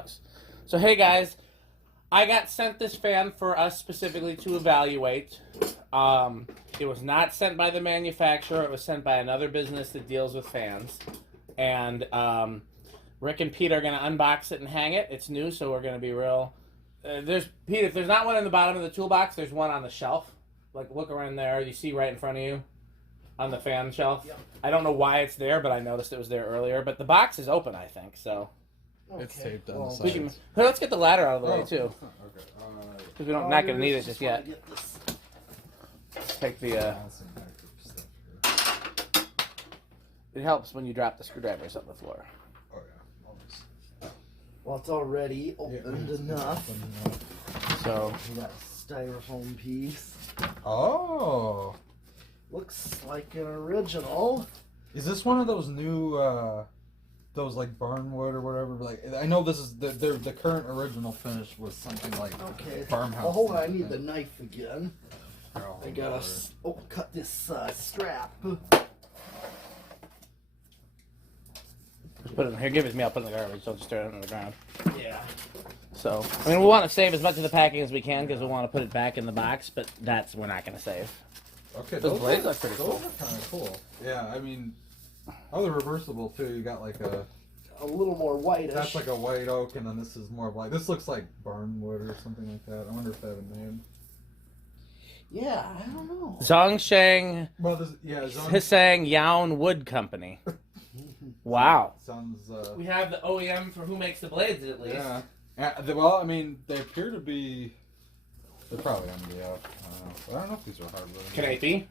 $2. So hey guys, I got sent this fan for us specifically to evaluate. It was not sent by the manufacturer. It was sent by another business that deals with fans. And Rick and Pete are going to unbox it and hang it. It's new, so we're going to be real. Pete, if there's not one in the bottom of the toolbox, there's one on the shelf. Like, look around there. You see right in front of you on the fan shelf. Yep. I don't know why it's there, but I noticed it was there earlier. But the box is open, I think, so... Okay. It's taped on the side. Let's get the ladder out of the way, too. Okay. Because we're not going to need it just yet. Take the... It helps when you drop the screwdrivers on the floor. Oh, yeah. Always. Well, it's already opened enough. So... We got a styrofoam piece. Oh! Looks like an original. Is this one of those new... those like Barnwood or whatever, like I know this is the current original finish was something like farmhouse. Well, hold on, I need the knife again. I gotta cut this strap. Just put it in here. Give it to me. I'll put it in the garbage. Don't just throw it on the ground. Yeah. So I mean, we want to save as much of the packing as we can because we want to put it back in the box, but we're not going to save. Okay, those blades are pretty cool. Those are kind of cool. Yeah, I mean. Oh, they're reversible too. You got like a little more whitish. That's like a white oak, and then this is more of like this looks like Barnwood or something like that. I wonder if they have a name. Yeah, I don't know. Zhongsheng. Well, Hisang Yaon Wood Company. Wow. Sounds. We have the OEM for who makes the blades at least. Yeah. Well, I mean, they appear to be. They're probably MDF. I don't know. But I don't know if these are hardwood. Can it be?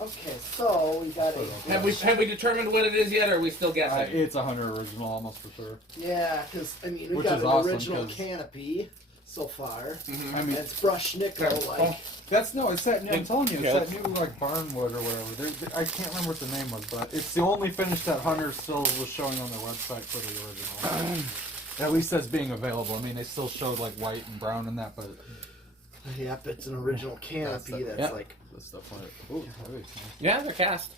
Okay, so we got a... Have we determined what it is yet, or are we still guessing? It's a Hunter original, almost for sure. Yeah, because, I mean, we got an original canopy so far. Mm-hmm. I mean, it's brushed nickel, like... It's that, I'm telling you, it's that new, like, Barnwood or whatever. I can't remember what the name was, but it's the only finish that Hunter still was showing on their website for the original. At least as being available. I mean, they still showed, like, white and brown and that, but... Yep, it's an original canopy that's like... That's definitely... Ooh, yeah, they're cast.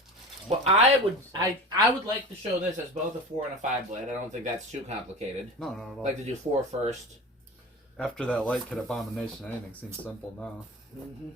Well, I would like to show this as both a 4 and a 5 blade. I don't think that's too complicated. No, not at all. I'd like to do 4 first. After that light kit abomination, anything seems simple now. Mm-hmm.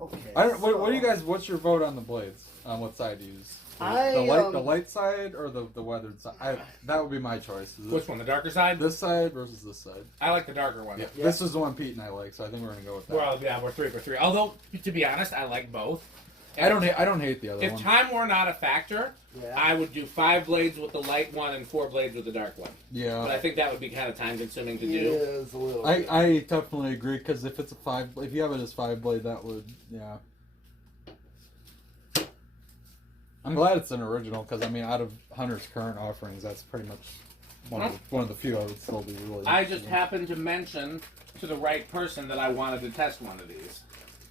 Okay. What do you guys? What's your vote on the blades? On what side to use? The light side or the weathered side? That would be my choice. Which one? The darker side? This side versus this side. I like the darker one. Yeah. This is the one Pete and I like, so I think we're gonna go with that. Well, yeah, we're 3 for 3. Although, to be honest, I like both. I don't hate the other one. If time were not a factor, I would do 5 blades with the light one and 4 blades with the dark one. Yeah. But I think that would be kind of time consuming to do. It is a little. I definitely agree because if it's a 5, if you have it as 5 blade, that would I'm glad it's an original because I mean, out of Hunter's current offerings, that's pretty much one of the few I would still be really. I just happened to mention to the right person that I wanted to test one of these.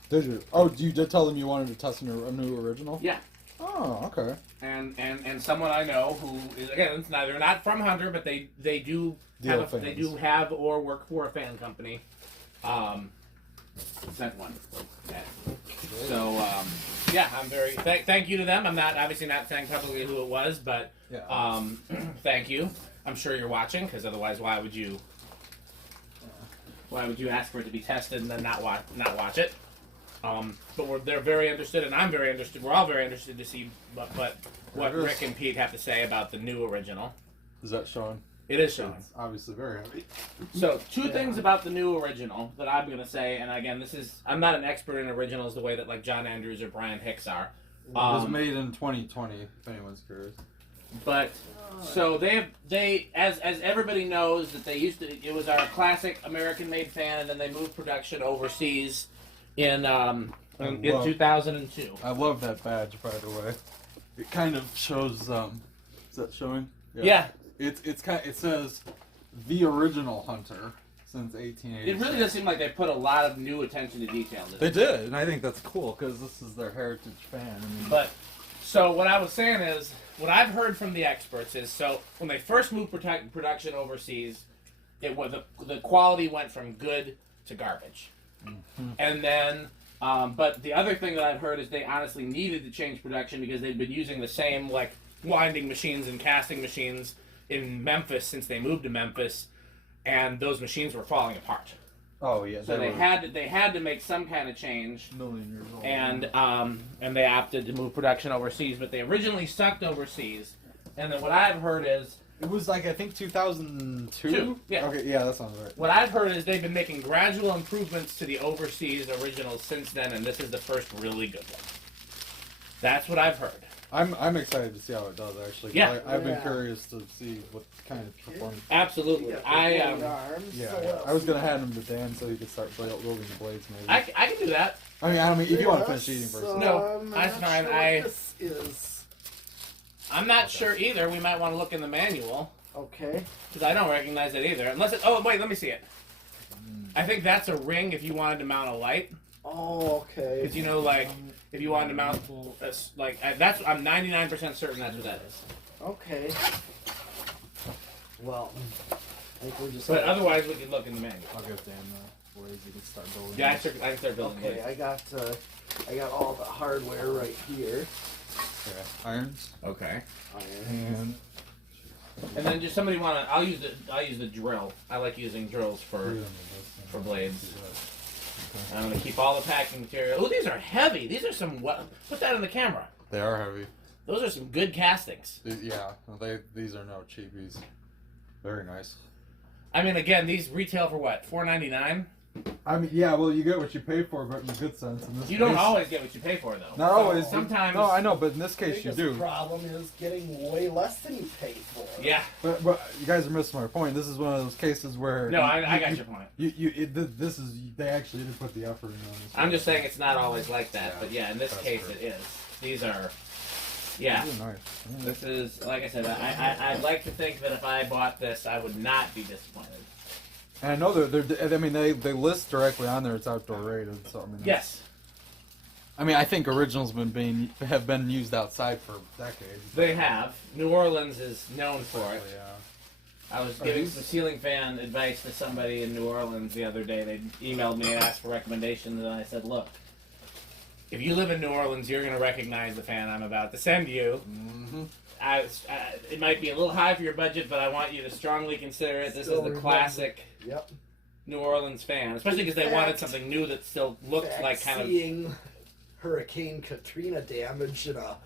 Did you? Oh, you did tell them you wanted to test a new original? Yeah. Oh, okay. And someone I know who is, again, they're not from Hunter, but they do have or work for a fan company. Sent one. Yeah. So yeah, I'm very thank you to them. I'm obviously not saying publicly who it was, but thank you. I'm sure you're watching because otherwise, why would you ask for it to be tested and then not watch it? But they're very interested, and I'm very interested. We're all very interested to see what Rick and Pete have to say about the new original. Is that showing? It is showing. It's obviously very heavy. So, two things about the new original that I'm going to say, and again, I'm not an expert in originals the way that like John Andrews or Brian Hicks are. It was made in 2020, if anyone's curious. But, so they as everybody knows that they it was our classic American-made fan, and then they moved production overseas in 2002. I love that badge, by the way. It kind of shows, is that showing? Yeah. It says the original Hunter since 1880. It really does seem like they put a lot of new attention to detail. They did, and I think that's cool because this is their heritage fan. But so what I was saying is, what I've heard from the experts is, so when they first moved production overseas, it was the quality went from good to garbage, and then. But the other thing that I've heard is they honestly needed to change production because they've been using the same like winding machines and casting machines in Memphis since they moved to Memphis, and those machines were falling apart. Oh yeah. So they had to make some kind of change, million years old. And they opted to move production overseas. But they originally sucked overseas, and then what I've heard is It was like, I think 2002? Two, yeah. Okay, yeah, that sounds right. what I've heard is they've been making gradual improvements to the overseas originals since then, and this is the first really good one. That's what I've heard. I'm excited to see how it does, actually. Yeah. I've been curious to see what kind of performance. Absolutely. I was going to hand him to Dan so he could start building the blades, maybe. I can do that. I mean, if you want to finish eating first. No, that's fine. This is I'm not sure either. We might want to look in the manual. okay. Because I don't recognize it either. Unless it... Oh, wait, let me see it. I think that's a ring if you wanted to mount a light. Oh, okay. Because, you know, like, if you wanted to mount... I'm 99% certain that's what that is. Okay. Well, I think we're just. But otherwise, we could look in the manual. I'll give Dan the blades. You can start building. Yeah, I can start building Okay, blades. I got all the hardware right here. Okay. Irons. Okay. Iron. And then just somebody want to... I'll use the drill. I like using drills for blades. Okay. I'm going to keep all the packing material. Oh, these are heavy. These are some... Put that in the camera. They are heavy. Those are some good castings. Yeah, these are no cheapies. Very nice. I mean, again, these retail for what? $4.99? I mean, yeah, well, you get what you pay for, but in a good sense. In this You don't case, always get what you pay for, though. Not always. Sometimes. No, I know, but in this The case, you biggest do. problem is getting way less than you pay for. Yeah. But you guys are missing my point. This is one of those cases where. No, I got your point. This is they actually did put the effort in on this. I'm just saying it's not always like that, Yeah, but yeah, in this that's case true. it is. These are. Yeah. These are nice. Yeah. This is, like I said, I'd like to think that if I bought this, I would not be disappointed. And I know they're. I mean, they list directly on there it's outdoor rated. So I mean. Yes. I mean, I think originals have been used outside for decades. They have. New Orleans is known for it. Yeah. I was giving some ceiling fan advice to somebody in New Orleans the other day. They emailed me and asked for recommendations, and I said, look, if you live in New Orleans, you're going to recognize the fan I'm about to send you. Mm-hmm. It might be a little high for your budget, but I want you to strongly consider it. This is the classic New Orleans fan, especially because they wanted something new that still looks like kind of... Seeing Hurricane Katrina damage in a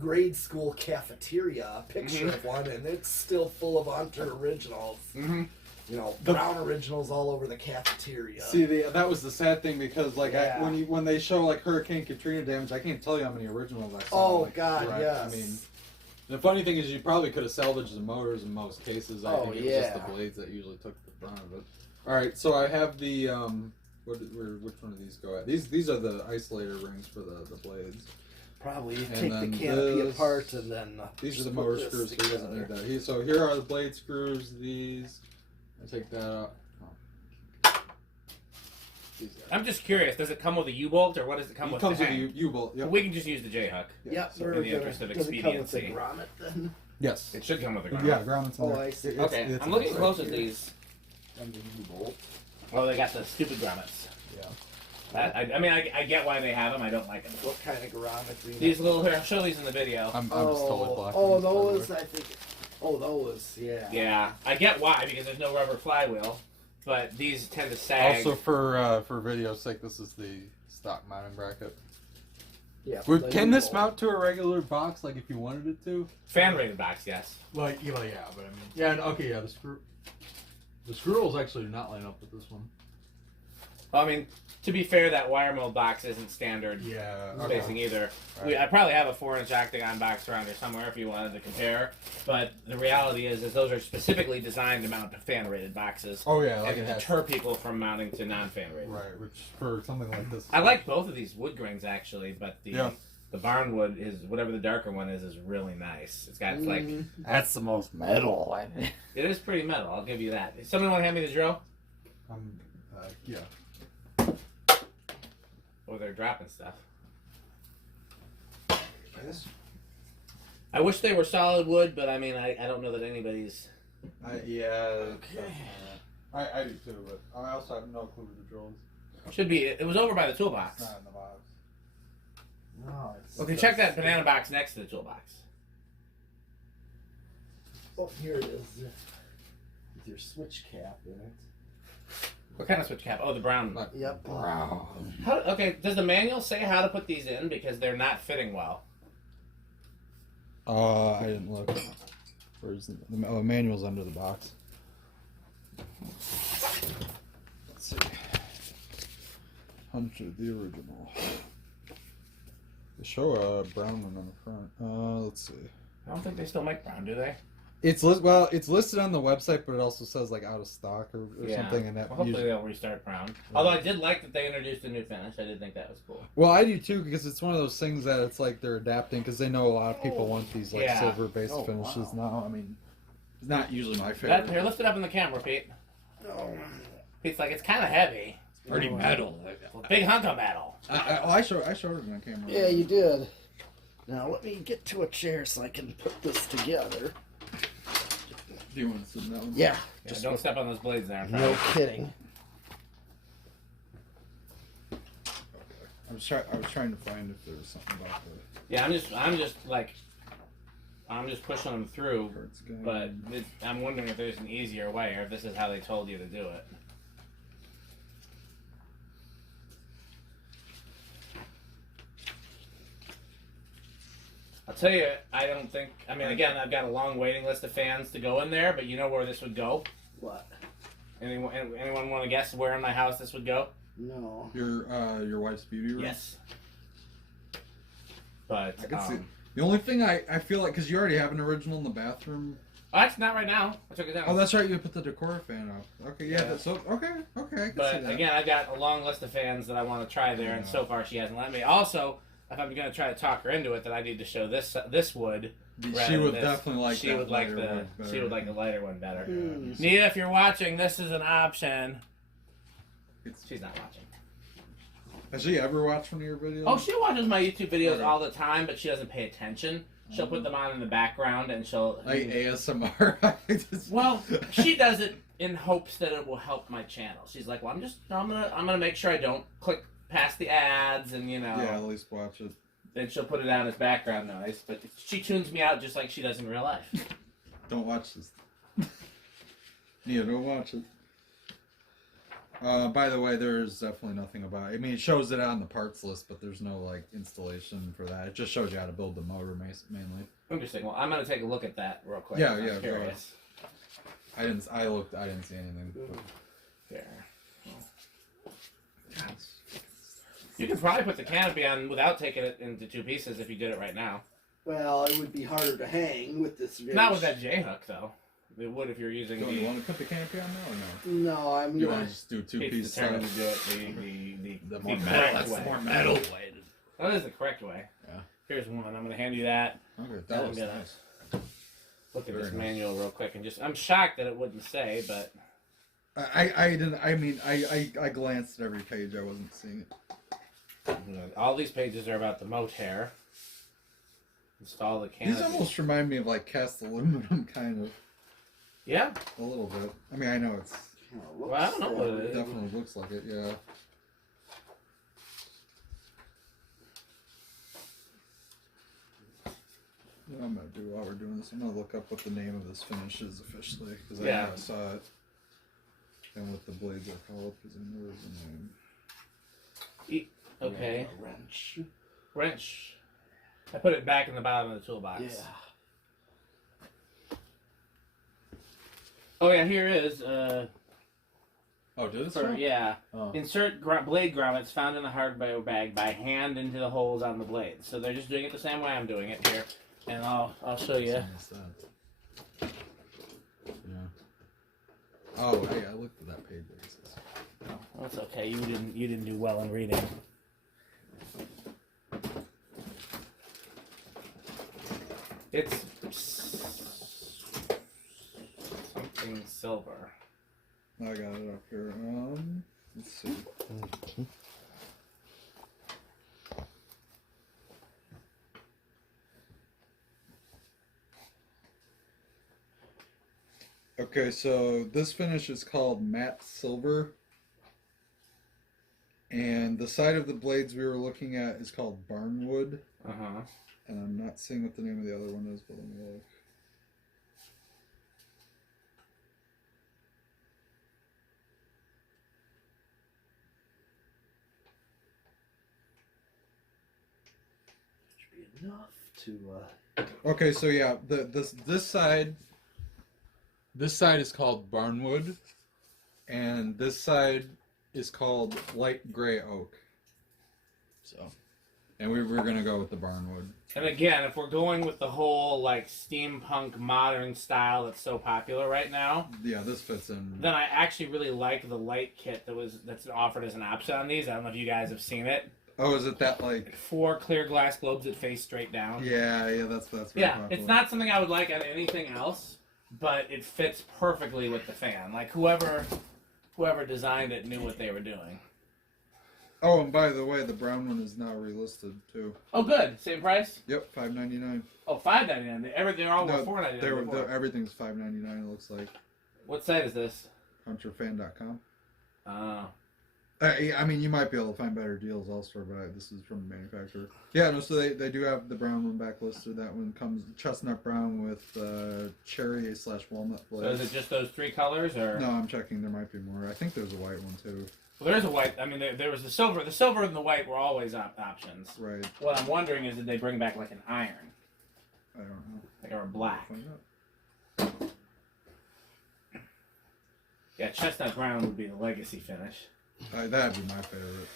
grade school cafeteria, a picture of one, and it's still full of Hunter originals. Mm-hmm. You know, brown originals all over the cafeteria. See, that was the sad thing because, like, Yeah. when they show like Hurricane Katrina damage, I can't tell you how many originals I saw. Oh like, God, right? yes. I mean, the funny thing is, you probably could have salvaged the motors in most cases. I think it was just the blades that usually took the brunt of it. All right, so I have the which one of these go at? These are the isolator rings for the blades. Probably you And take then the canopy this- apart and then These are the just motor put this screws, so he doesn't together. need that. So here are the blade screws. These, I take that out. Oh. These guys. I'm just curious, does it come with a U-bolt, or what does it come It with comes to with a hang? U-bolt. Yep. We can just use the J-hook. Yep, so we're in the gonna- interest of does it come with the expediency. grommet then? Yes. It should come with a grommet. Yeah, grommets in Oh, there. I see. It's- Okay, it's I'm looking right close at here. these. And the U-bolt. Oh, they got the stupid grommets. Yeah. I mean, I get why they have them. I don't like them. What kind of grommet do you These little... Here, I'll show these in the video. I'm just totally blocking. Oh, these, by the way. those, I think. Oh, those, yeah. Yeah, I get why, because there's no rubber flywheel. But these tend to sag. Also, for video's sake, this is the stock mounting bracket. Yeah. Can this mount to a regular box, like if you wanted it to? Fan-rated box, yes. Like, yeah, but I mean, yeah, okay, yeah, the screw rolls actually do not line up with this one. Well, I mean, to be fair, that wire mill box isn't standard Yeah, spacing either. Right. I probably have a 4-inch octagon box around here somewhere if you wanted to compare. But the reality is those are specifically designed to mount to fan-rated boxes. Oh yeah, like And it has. deter people from mounting to non-fan-rated. Right, which for something like this. I like both of these wood grains actually, but Yeah. the Barnwood is whatever the darker one is really nice. It's got like That's the most metal. it is pretty metal. I'll give you that. Someone want to hand me the drill? Yeah. Oh, they're dropping stuff. Yes. I wish they were solid wood, but I mean, I don't know that anybody's. Yeah. Okay. I do too, but I also have no clue with the drills. Should be. It was over by the It's toolbox. not in the box. No, it's Okay, check that banana box next to the toolbox. Oh, here it is. With your switch cap in it. What kind of switch cap? Oh, the brown. Yep. Wow. Okay, does the manual say how to put these in? Because they're not fitting well. I didn't look. Where's the manual's under the box? Let's see. 100, the original. They show a brown one on the front. Let's see. I don't think they still make brown, do they? It's it's listed on the website, but it also says like out of stock or something. And that well, hopefully they'll restart brown. Although I did like that they introduced a new finish. I did think that was cool. Well, I do too, because it's one of those things that it's like they're adapting because they know a lot of people want these like silver-based finishes now. I mean, it's not usually my favorite. Here, lift it up in the camera, Pete. Pete's like, it's kind of heavy. Pretty metal. Big hunk of metal. I showed it on camera. Yeah, you did. Now let me get to a chair so I can put this together. Do you want to sit in that one? Yeah. Just don't step on those blades there. No kidding. I was trying to find if there was something about the. Yeah, I'm just pushing them through, but I'm wondering if there's an easier way, or if this is how they told you to do it. I'll tell you, I don't think. I mean, again, I've got a long waiting list of fans to go in there, but you know where this would go? What? Anyone want to guess where in my house this would go? No. Your wife's beauty room. Yes. But I can see. The only thing I feel like, because you already have an original in the bathroom. Oh, that's not right now. I took it down. Oh, that's right. You put the decor fan up. Okay, yeah. Yeah. So okay, I can see But that. again, I've got a long list of fans that I want to try there, and so far she hasn't let me. Also, if I'm going to try to talk her into it, that I need to show this wood. She would definitely like she that would like lighter the one better. she would like the lighter one better. Mm. Nia, if you're watching, this is an option. She's not watching. Has she ever watched one of your videos? Oh, she watches my YouTube videos all the time, but she doesn't pay attention. She'll put them on in the background, and she'll like ASMR. Well, she does it in hopes that it will help my channel. She's like, well, I'm gonna make sure I don't click past the ads, and you know. Yeah, at least watch it. Then she'll put it on as background noise, but she tunes me out just like she does in real life. Don't watch this. Yeah, don't watch it. By the way, there's definitely nothing about it. I mean, it shows it on the parts list, but there's no like installation for that. It just shows you how to build the motor mainly. Interesting. Well, I'm gonna take a look at that real quick. Yeah, I'm yeah, curious. I didn't see anything. There. You could probably put the canopy on without taking it into two pieces if you did it right now. Well, it would be harder to hang with this. Not with that J hook though. It would if you're using. You want to put the canopy on now or no? No, I'm You gonna. want to just do two It's pieces? determined to do it the more correct metal. That's way. the more metal way. That is the correct way. Yeah. Here's one. I'm gonna hand you that. Okay, Then that I'm was gonna nice. look at Very this nice. manual real quick and I'm shocked that it wouldn't say, but I didn't. I mean, I glanced at every page. I wasn't seeing it. all these pages are about the motor. Install the canopy. These almost remind me of like cast aluminum, kind of. Yeah. A little bit. I mean, I know it's. Well, I don't know what it It is. definitely looks like it. Yeah. What I'm gonna do while we're doing this, I'm gonna look up what the name of this finish is officially, because I know I saw it, and what the blades are called, because I know there's a name. Okay. A wrench. Wrench. I put it back in the bottom of the toolbox. Yeah. Oh yeah, here is. Oh, did it? For, yeah. Oh. Insert blade grommets found in the hardware bag by hand into the holes on the blades. So they're just doing it the same way I'm doing it here, and I'll show you. Yeah. Oh, hey, I looked at that page. Where it says. Oh, that's okay. You didn't do well in reading. It's something silver. I got it up here. Let's see. Okay, so this finish is called matte silver, and the side of the blades we were looking at is called Barnwood, Uh huh. and I'm not seeing what the name of the other one is, but let me look. enough to. Okay, so yeah, this side is called Barnwood, and this side is called light gray oak. So, and we're gonna go with the Barnwood. And again, if we're going with the whole like steampunk modern style that's so popular right now, Yeah, this fits in. then I actually really like the light kit that's offered as an option on these. I don't know if you guys have seen it. Oh, is it that like? 4 clear glass globes that face straight down. Yeah, that's very Yeah, popular. it's not something I would like on anything else, but it fits perfectly with the fan. Like whoever designed it knew what they were doing. Oh, and by the way, the brown one is now relisted too. Oh, good. Same price? Yep, $5.99. Oh, $5.99. They're all worth $4.99. Everything's $5.99. It looks like. What site is this? Hunterfan.com. Oh. I mean, you might be able to find better deals elsewhere, but this is from the manufacturer. Yeah, no, so they do have the brown one backlisted. That one comes chestnut brown with cherry/walnut blade. So is it just those 3 colors, or? No, I'm checking. There might be more. I think there's a white one too. Well, there is a white. I mean, there was the silver. The silver and the white were always options. Right. What I'm wondering is, did they bring back like an iron, I don't know. like or a black? Find out. Yeah, chestnut brown would be the legacy finish. That'd be my favorite.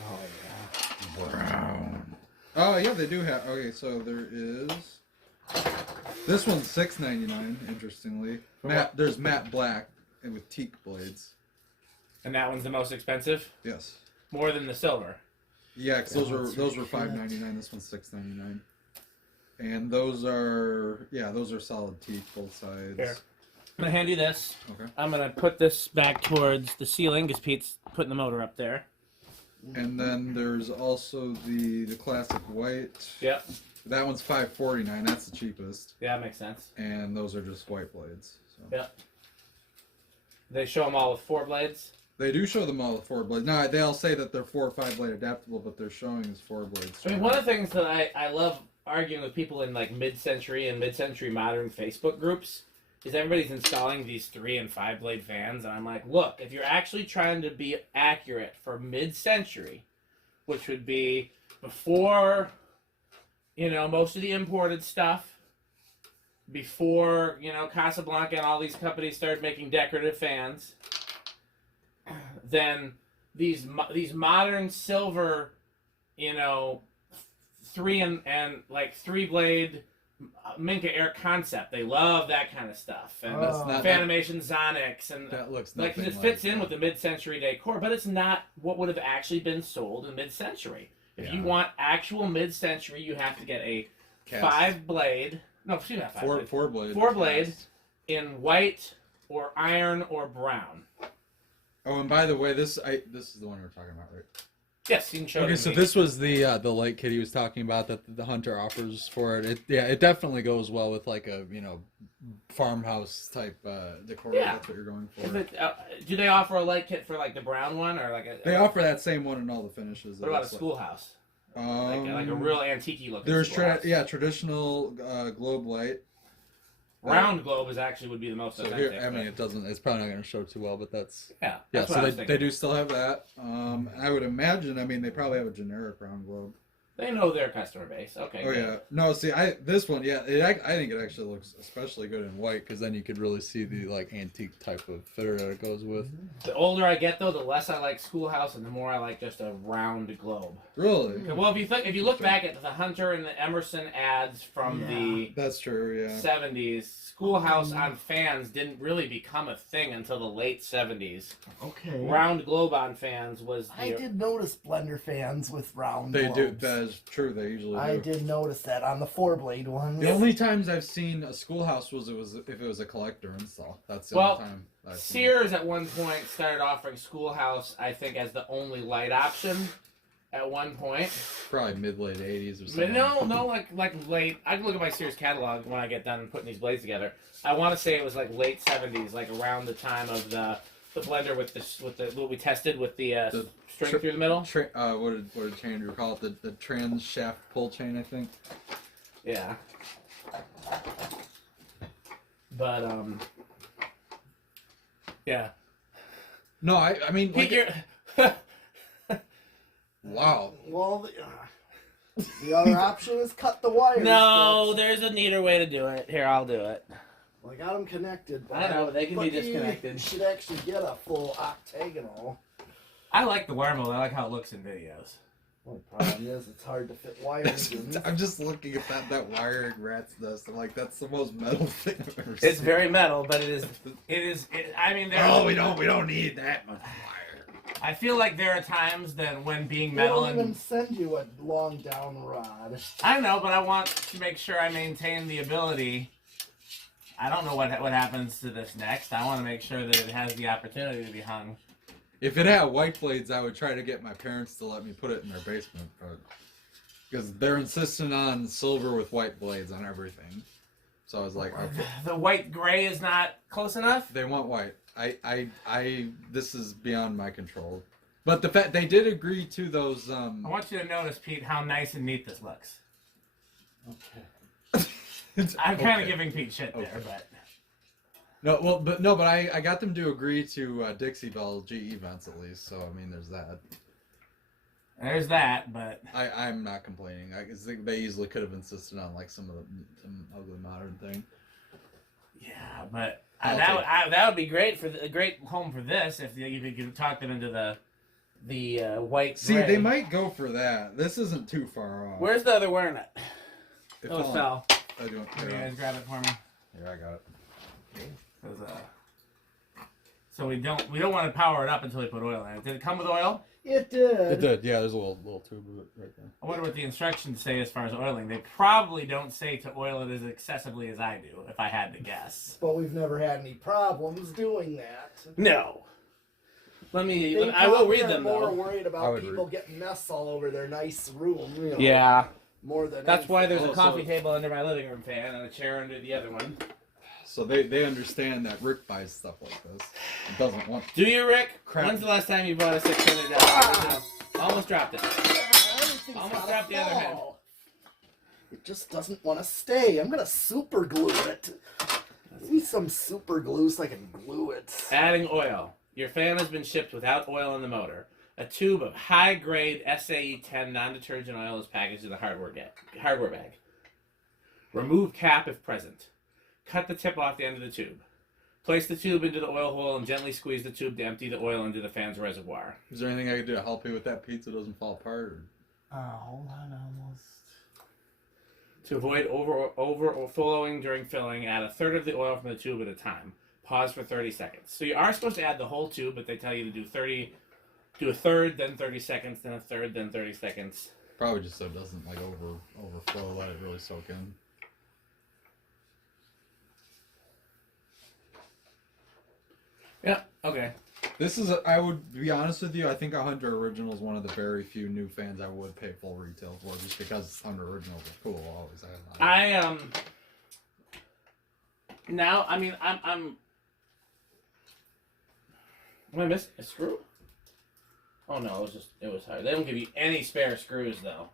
Oh yeah. Brown. Oh yeah, they do have. Okay, so there is. This one's $6.99. Interestingly, there's matte black and with teak blades. And that one's the most expensive. Yes. More than the silver. Yeah, because those were $5.99. This one's $6.99. And those are solid teak both sides. Here. I'm gonna hand you this. Okay. I'm gonna put this back towards the ceiling because Pete's putting the motor up there. And then there's also the classic white. Yep. That one's $5.49. That's the cheapest. Yeah, that makes sense. And those are just white blades. So. Yep. They show them all with 4 blades. They do show them all with 4 blades. No, they all say that they're 4 or 5 blade adaptable, but they're showing as 4 blades. I mean, one of the things that I love arguing with people in like mid-century and mid-century modern Facebook groups is everybody's installing these 3 and 5 blade fans, and I'm like, look, if you're actually trying to be accurate for mid-century, which would be before, most of the imported stuff, before, Casablanca and all these companies started making decorative fans, then these modern silver, 3 and like 3 blade Minka Air concept. They love that kind of stuff. And Fanimation Zonix, and that looks like it fits in with the mid-century decor, but it's not what would have actually been sold in mid-century. If you want actual mid-century, you have to get a 5 blade. No, excuse me, not 5 blade. 4 blade. 4 blade in white or iron or brown. Oh, and by the way, this is the one we're talking about, right? Yes, you can show it. Okay, so this was the light kit he was talking about that the Hunter offers for it. It definitely goes well with like a farmhouse type decor. Yeah. That's what you're going for. Do they offer a light kit for like the brown one or like a? They offer that same one in all the finishes. What about a schoolhouse? Like a real antique looking. There's schoolhouse. traditional globe light. Round globe would be the most authentic. Here, I mean, it's probably not going to show too well, but that's yeah. yeah. That's So They do still have that. I would imagine. I mean, they probably have a generic round globe. They know their customer base. Okay. Oh good. yeah. No, see, this one, yeah, I think it actually looks especially good in white. because then you could really see the like antique type of fitter that it goes with. The older I get, though, the less I like schoolhouse, and the more I like just a round globe. Really? Well, if you look back at the Hunter and the Emerson ads from the That's true. Yeah. 70s, schoolhouse on fans didn't really become a thing until the late 70s. Okay. Round globe on fans was. I did notice blender fans with round They do. globes. That is true. They usually do. I did notice that on the 4 blade ones. The only times I've seen a schoolhouse was if it was a collector install. That's the only time. I've seen it. Sears at one point started offering schoolhouse, I think, as the only light option. At one point, Probably mid-late 80s or something. no, like late. I can look at my Sears catalog when I get done putting these blades together. I want to say it was like late 70s, like around the time of the blender with the what we tested with the string through the middle. What did Chandler call it? The trans shaft pull chain, I think. Yeah. But yeah. No, I mean, Pete, wow. Well, The other option is cut the wires. No, there's a neater way to do it. Here, I'll do it. Well, I got them connected. I know, but they can be you disconnected. should actually get a full octagonal. I like the wormhole. I like how it looks in videos. Well, the problem is it's hard to fit wires in. I'm just looking at that wiring rat's nest. I'm like, that's the most metal thing I've ever seen. It's very metal, but I mean, we don't need that much wire. I feel like there are times that when being metal They don't even and send you a long down rod. I know, but I want to make sure I maintain the ability. I don't know what happens to this next. I want to make sure that it has the opportunity to be hung. If it had white blades, I would try to get my parents to let me put it in their basement, because they're insistent on silver with white blades on everything. So I was like, okay. The white gray is not close enough. They want white. This is beyond my control. But the fact they did agree to those. I want you to notice, Pete, how nice and neat this looks. Okay. I'm kind of giving Pete shit there, but. But I got them to agree to Dixie Belle GE vents at least, so I mean there's that. There's that, but I'm not complaining. I think they easily could have insisted on like some ugly modern thing. Yeah, but that would be great for a great home for this if you could talk them into the white. See, gray. they might go for that. This isn't too far off. Where's the other wearing it? It Oh, it fell. I do. Can you guys grab it for me? Here, I got it. So we don't want to power it up until we put oil in it. Did it come with oil? It did. It did. Yeah, there's a little tube of it right there. I wonder what the instructions say as far as oiling. They probably don't say to oil it as excessively as I do, if I had to guess. But we've never had any problems doing that. No. I will read them More though. worried about people getting mess all over their nice room. You know, Yeah. More than That's why there's a Also- coffee table under my living room fan and a chair under the other one. So they understand that Rick buys stuff like this. It doesn't want. Do you, Rick? Crap. When's the last time you bought a $600? Almost dropped it. Everything's Almost gotta dropped the other hand. fall. It just doesn't want to stay. I'm gonna super glue it. Give me some super glue so I can glue it. Adding oil. Your fan has been shipped without oil in the motor. A tube of high-grade SAE 10 non-detergent oil is packaged in a hardware bag. Remove cap if present. Cut the tip off the end of the tube. Place the tube into the oil hole and gently squeeze the tube to empty the oil into the fan's reservoir. Is there anything I can do to help you with that pizza doesn't fall apart? Or... Hold on, almost. To avoid overflowing during filling, add a third of the oil from the tube at a time. Pause for 30 seconds. So you are supposed to add the whole tube, but they tell you to do a third, then 30 seconds, then a third, then 30 seconds. Probably just so it doesn't like overflow, let it really soak in. Yeah, okay. This is, I would be honest with you, I think a Hunter Original is one of the very few new fans I would pay full retail for, just because Hunter Originals are cool. Always have. Now, I mean, I'm. Am I missing a screw? Oh no, it was hard. They don't give you any spare screws though.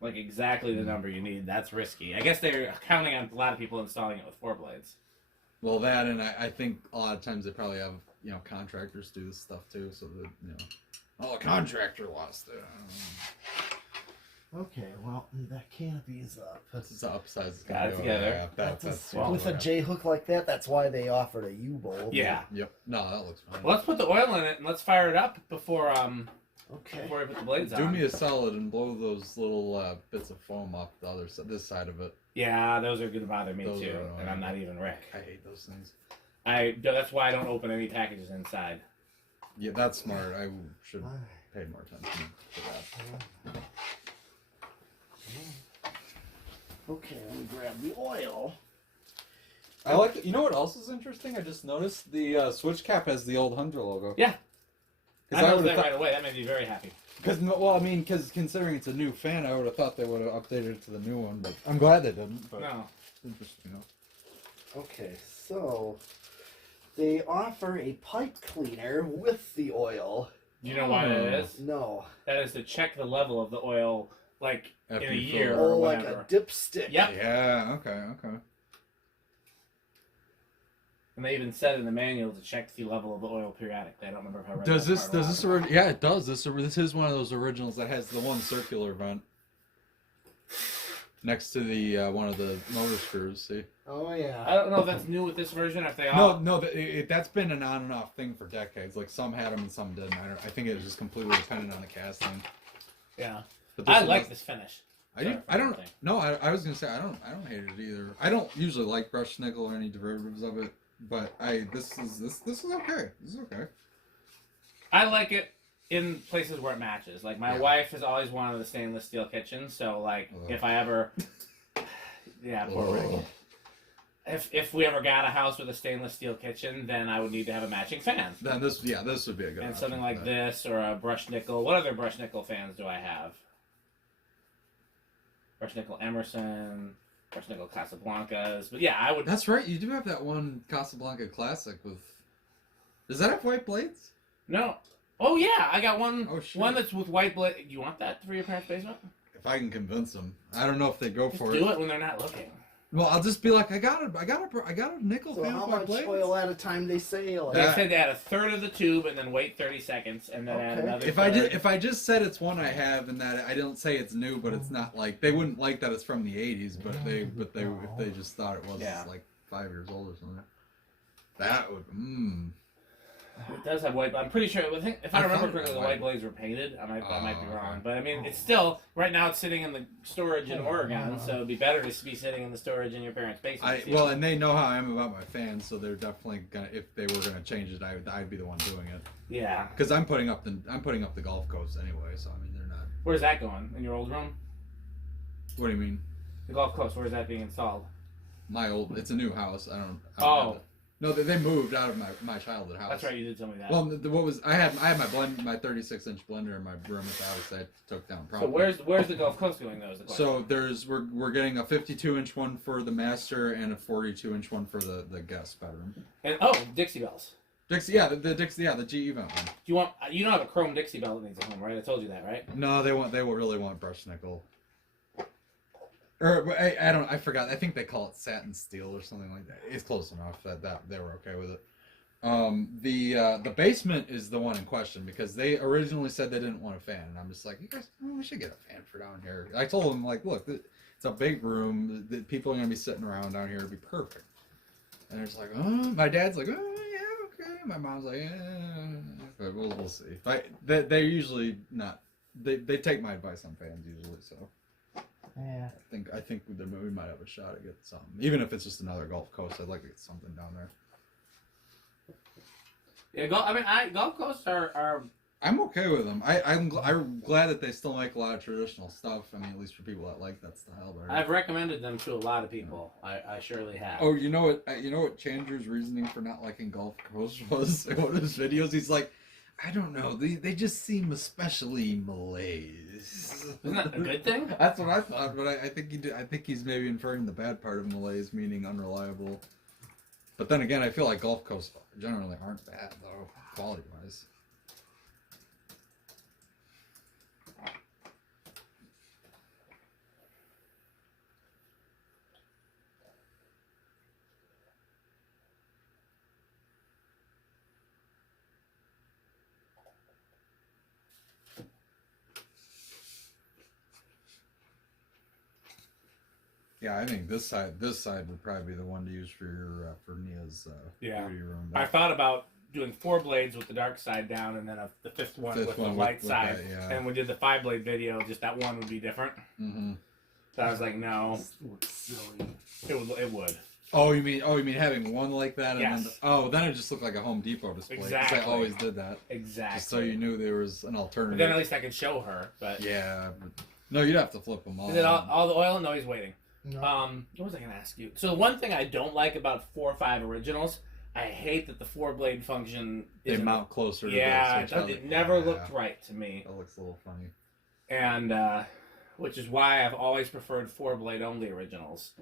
Like exactly the number you need. That's risky. I guess they're counting on a lot of people installing it with 4 blades. Well, that, and I think a lot of times they probably have, contractors do this stuff too, so that, a contractor lost it. Okay, well, that canopy's up. That's the upsize. Got it together. With a J hook like that, that's why they offered a U-bolt. Yeah. Yep. No, that looks fine. Well, let's put the oil in it and let's fire it up before Okay. before we put the blades on. Do me a solid and blow those little bits of foam off the other side, this side of it. Yeah, those are gonna bother me Those too, are and I'm not even Rick. I hate those things. That's why I don't open any packages inside. Yeah, that's smart. I should pay more attention to that. Okay, let me grab the oil. I like. You know what else is interesting? I just noticed the switch cap has the old Hunter logo. Yeah. I Because noticed that right away. That made me very happy. Because considering it's a new fan, I would have thought they would have updated it to the new one. But I'm glad they didn't. But No. it's interesting. Okay, so they offer a pipe cleaner with the oil. Do you know why that is? No. That is to check the level of the oil, like After in a you fill year it. or Oh, like whatever. a dipstick. Yep. Yeah. Okay. And they even said in the manual to check the level of the oil periodically. I don't remember if I read Does that this? part Yeah, it does. This is one of those originals that has the one circular vent. next to the one of the motor screws. See? Oh yeah. I don't know if that's new with this version or if they all. No, that's been an on and off thing for decades. Like some had them and some didn't. I think it was just completely dependent on the casting. Yeah. But this I one like was- this finish. I don't. No, I was gonna say I don't hate it either. I don't usually like brushed nickel or any derivatives of it, but this is okay. This is okay. I like it in places where it matches. Like my wife has always wanted a stainless steel kitchen, so like if I ever, yeah, poor Rick. If we ever got a house with a stainless steel kitchen, then I would need to have a matching fan. Then this would be a good. And option something for like that. this or a brushed nickel. What other brushed nickel fans do I have? Brushed nickel Emerson, brushed nickel Casablancas. But yeah, I would. That's right. You do have that one Casablanca Classic with. Does that have white blades? No. Oh yeah, I got one. Oh, shit. One that's with white blade. You want that for your parents' basement? If I can convince them, I don't know if they go Just for do it when they're not looking. Well, I'll just be like, I got a nickel So fan how with white much blades. oil at a time they sail? They said to add a third of the tube and then wait 30 seconds and then add Okay. another. If I just said it's one I have and that I don't say it's new, but it's not like they wouldn't like that it's from the '80s, but if they just thought it was like 5 years old or something, that would It does have white. I'm pretty sure. I think if I I remember thought it correctly, the was white white. blades were painted. I might be wrong, okay. but I mean, it's still right now. It's sitting in the storage in Oregon, so it'd be better to be sitting in the storage in your parents' basement. and they know how I am about my fans, so they're definitely gonna. If they were gonna change it, I'd be the one doing it. Yeah. Because I'm putting up the Gulf Coast anyway, so I mean they're not. Where's that going? In your old room? What do you mean? The Gulf Coast. Where's that being installed? It's a new house. I don't Oh. have it. No, they moved out of my childhood house. That's right. You did tell me that. Well, I had my 36-inch blender in my room at the house that I took down. So where's the Gulf Coast going though? Is the question. So we're getting a 52-inch one for the master and a 42-inch one for the guest bedroom. And Dixie bells. Dixie, yeah, the GE vent one. You don't have a chrome Dixie bell that needs a home, right? I told you that, right? No, they really want brushed nickel. Or I forgot. I think they call it satin steel or something like that. It's close enough that they were okay with it. The basement is the one in question because they originally said they didn't want a fan, and I'm just like, you guys, we should get a fan for down here. I told them like, look, it's a big room. The people are gonna be sitting around down here. It'd be perfect. And they're just like, oh, my dad's like, oh yeah, okay. My mom's like, but we'll see. They're usually not. They take my advice on fans usually, so. Yeah. I think we might have a shot at getting something. Even if it's just another Gulf Coast, I'd like to get something down there. Yeah, Gulf Coasts are. I'm okay with them. I'm glad that they still make a lot of traditional stuff. I mean, at least for people that like that style. But I've recommended them to a lot of people. I surely have. oh, you know what Chandler's reasoning for not liking Gulf Coast was in one of his videos. He's like, I don't know. They just seem especially malaise. Isn't that a good thing? That's what I thought, but I think he's maybe inferring the bad part of malaise, meaning unreliable. But then again, I feel like Gulf Coast generally aren't bad though, quality wise. Yeah, I think this side would probably be the one to use for your for Nia's beauty room. I thought about doing 4 blades with the dark side down, and then the fifth one with the light side. That, yeah. And we did the 5-blade video. Just that one would be different. Mm-hmm. So I was like, no, Silly. it would. Oh, you mean having one like that? And Yes. then it just looked like a Home Depot display. 'Cause Exactly. I always did that. Exactly. Just so you knew there was an alternative. But then at least I could show her. But Yeah. No, you'd have to flip them all. is it all the oil? No, he's waiting. No. What was I gonna ask you? So the one thing I don't like about 4 or 5 originals, I hate that the 4-blade function. They isn't- mount closer to Yeah, this. it never looked right to me, That looks a little funny. and which is why I've always preferred 4-blade only originals.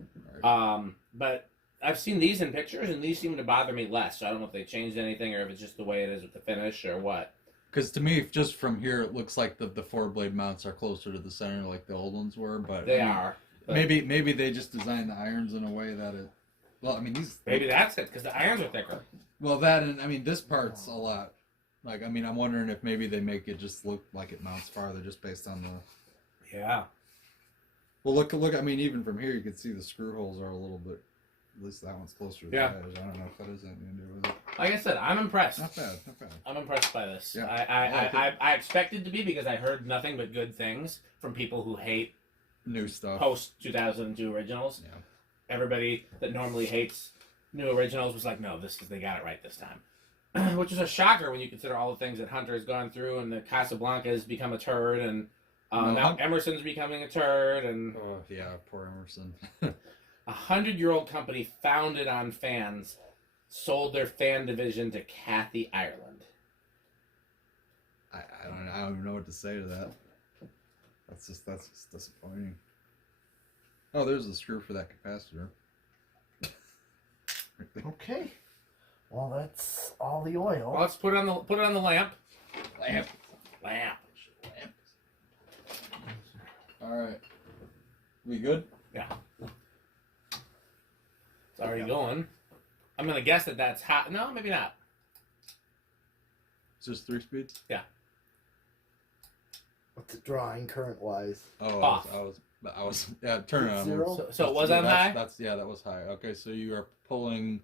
Right. But I've seen these in pictures, and these seem to bother me less. So I don't know if they changed anything or if it's just the way it is with the finish or what. Because to me, just from here, it looks like the 4-blade mounts are closer to the center, like the old ones were. But They are. But Maybe they just designed the irons in a way that it. Well, I mean these. maybe that's it because the irons are thicker. Well, that and I mean this part's a lot. Like I mean, I'm wondering if maybe they make it just look like it mounts farther, just based on the. Yeah. Well, look. I mean, even from here, you can see the screw holes are a little bit. At least that one's closer to the edge. I don't know if that has anything to do with it. Like I said, I'm impressed. Not bad. Not bad. I'm impressed by this. Yeah. I expected to be because I heard nothing but good things from people who hate New stuff. post 2002 originals. Yeah. Everybody that normally hates new originals was like, no, they got it right this time. Which is a shocker when you consider all the things that Hunter has gone through, and the Casablanca has become a turd, and now Emerson's becoming a turd, and Oh yeah, poor Emerson. a 100-year-old company founded on fans sold their fan division to Kathy Ireland. I don't even know what to say to that. That's just disappointing. Oh, there's the screw for that capacitor. Okay. Well, that's all the oil. Well, let's put it on the lamp. Lamp. Lamp. All right. We good? Yeah. It's already going. I'm gonna guess that that's hot. No, maybe not. It's just 3-speed. Yeah. What's it drawing current-wise? Oh, Off. I was. Yeah, turn it on. Zero? So it was on high. That was high. Okay, so you are pulling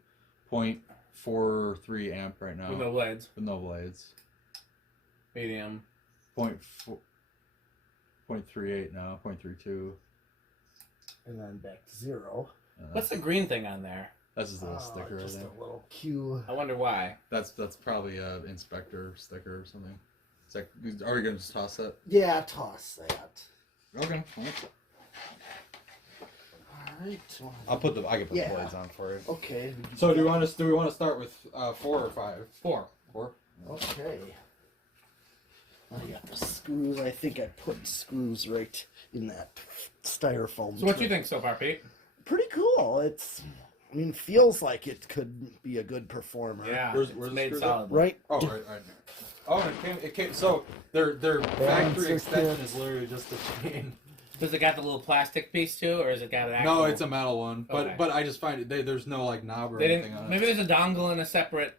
0.43 amp right now With no blades. with no blades. Medium. 0.38 now. 0.32. And then back to 0. What's the green thing on there? That's just a little sticker right Just there. a little cue. I wonder why. That's probably a inspector sticker or something. It's like, are we gonna just toss that? Yeah, toss that. Okay. Alright. I can put the Yeah. blades on for you. Okay. So do we want to start with 4 or 5? 4. 4. Okay. I got the screws. I think I put screws right in that styrofoam. So what do you tray. think so far, Pete? Pretty cool. Feels like it could be a good performer. Yeah. Where's it's the made screw solid. Right? Oh, right. Oh, it came. So their factory extension is literally just a chain. Does it got the little plastic piece too, or is it got an actual? No, it's a metal one. But Okay. but I just find it. There's no like knob or They anything didn't. on Maybe it. there's a dongle and a separate.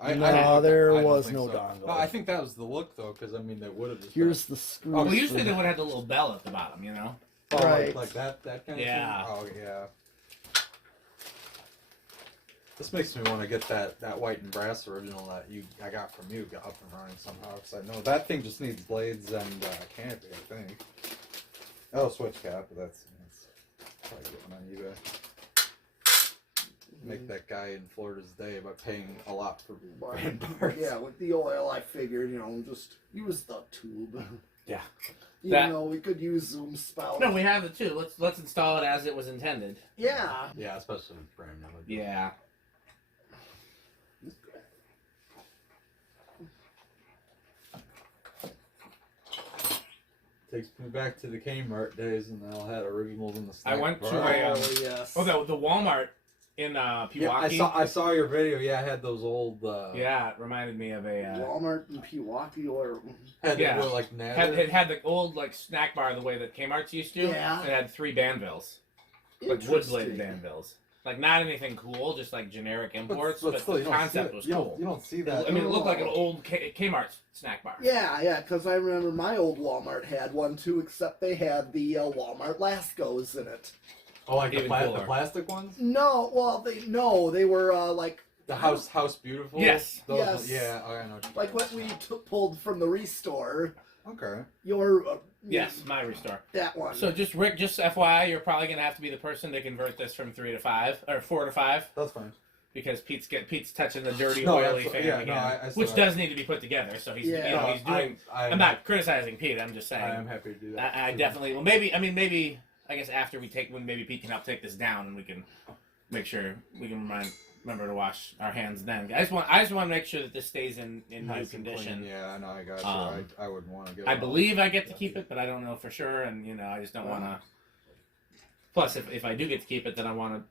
No, there I don't was think no so. dongle. No, I think that was the look though, because I mean they would have just. Here's the screws. Well, usually for they the- would have the little bell at the bottom, you know. Oh, Right. like that kind Yeah. of thing? Oh yeah. This makes me want to get that white and brass original that I got from you up and running somehow, because I know that thing just needs blades and canopy, I think. Oh, switch cap, but that's probably getting on eBay. Make that guy in Florida's day by paying a lot for brand parts. Yeah, with the oil, I figured, just use the tube. Yeah. Even though we could use zoom spout. No, we have the two. Let's install it as it was intended. Yeah. Yeah, especially with brand new. Yeah. Takes me back to the Kmart days, and they all had originals in the I snack went to bar. a, yes. Oh, the Walmart in Pewaukee. Yeah, I saw your video. Yeah, I had those old. Yeah, it reminded me of a. Walmart in Pewaukee or. Had Yeah. were like It had the old like snack bar the way that Kmart's used to. Yeah. It had 3 Banvilles, like wood bladed Banvilles. Like not anything cool, just like generic imports, but still, the you don't see concept it. was You cool. don't, you don't see that. I mean, it looked like an old Kmart snack bar. Yeah, because I remember my old Walmart had one too, except they had the Walmart Lascos in it. Oh, like the, Even the cooler. plastic ones. No, well, they were like The house beautiful. Yes. Those, Yes. Yeah. Oh, I know. like what we pulled from the restore. Okay. Your Yes, my restore. that one. So just Rick, just FYI, you're probably gonna have to be the person to convert this from 3 to 5 or 4 to 5 That's fine. because Pete's touching the dirty No, oily that's- fan yeah, no, again, I saw which that. does need to be put together. So he's Yeah. you know, he's doing. I'm not criticizing Pete. I'm just saying. I am happy to do that. I definitely. Well, maybe. I mean, maybe. I guess after we take, when maybe Pete can help take this down, and we can make sure we can remember to wash our hands then. I just want to make sure that this stays in Nice new and condition. clean. Yeah, I know. I got you. I wouldn't want to get. I believe I get to keep it, but I don't know for sure, and I just don't want to. Plus, if I do get to keep it, then I want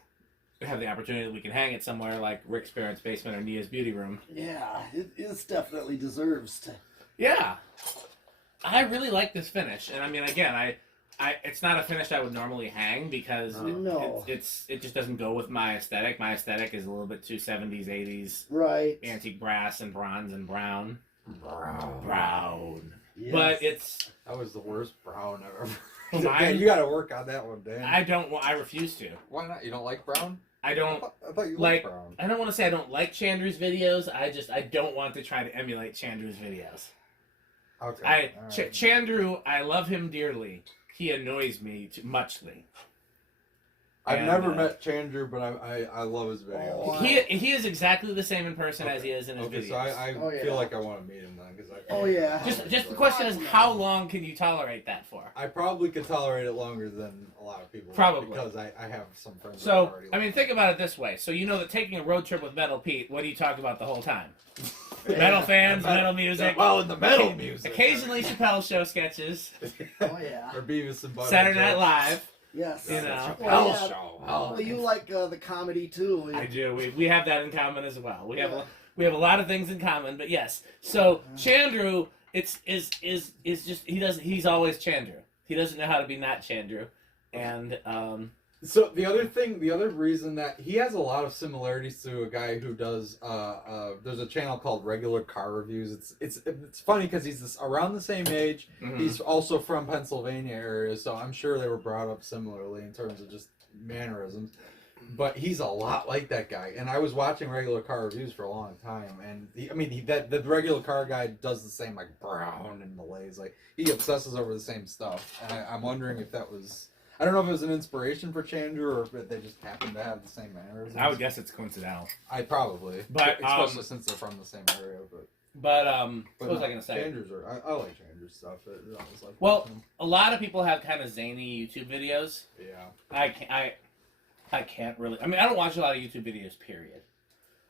to have the opportunity that we can hang it somewhere like Rick's parents' basement or Nia's beauty room. yeah, it is definitely deserves to. Yeah, I really like this finish, and I mean, again, it's not a finish I would normally hang because No. it just doesn't go with my aesthetic. My aesthetic is a little bit too 70s, 80s, Right. antique brass and bronze and brown. Brown. Yes. but it's That was the worst brown I've ever. Mine? You got to work on that one, Dan. I refuse to. Why not? You don't like brown? I don't I thought you like. liked brown. I don't want to say I don't like Chandru's videos. I don't want to try to emulate Chandru's videos. Okay. Chandru, I love him dearly. He annoys me muchly. I've And, never met Chandru, but I love his videos. Oh, He is exactly the same in person as he is in his Okay, videos. so I Oh, yeah. feel like I want to meet him then, because Oh yeah. Just the question is, how long can you tolerate that for? I probably could tolerate it longer than a lot of people. Probably. Because I have some friends that So, already I mean, think about it this way. So, you know that taking a road trip with Metal Pete, what do you talk about the whole time? Metal fans, metal music. Well, in the metal music. Occasionally Chappelle Show sketches, Oh yeah. Or Beavis and Butthead. Saturday Night jokes. Live. Yes. You know. Well, Chappelle yeah. Show. Well, you like the comedy too. I do. We have that in common as well. We have a lot of things in common, but yes. So Chandru, is just he's always Chandru. He doesn't know how to be not Chandru, and So the other reason that he has a lot of similarities to a guy who does there's a channel called Regular Car Reviews. It's funny because he's around the same age. Mhm. He's also from Pennsylvania area, so I'm sure they were brought up similarly in terms of just mannerisms. But he's a lot like that guy, and I was watching Regular Car Reviews for a long time, and the Regular Car guy does the same, like brown and malaise, like he obsesses over the same stuff, and I'm wondering if that was. I don't know if it was an inspiration for Chandru or if they just happened to have the same mannerisms. I would guess it's coincidental. I probably, But, especially since they're from the same area. But what was no, I gonna say? Chandru's I like Chandru's stuff. It was like Well, a lot of people have kind of zany YouTube videos. yeah. I can't really. I mean, I don't watch a lot of YouTube videos. Period.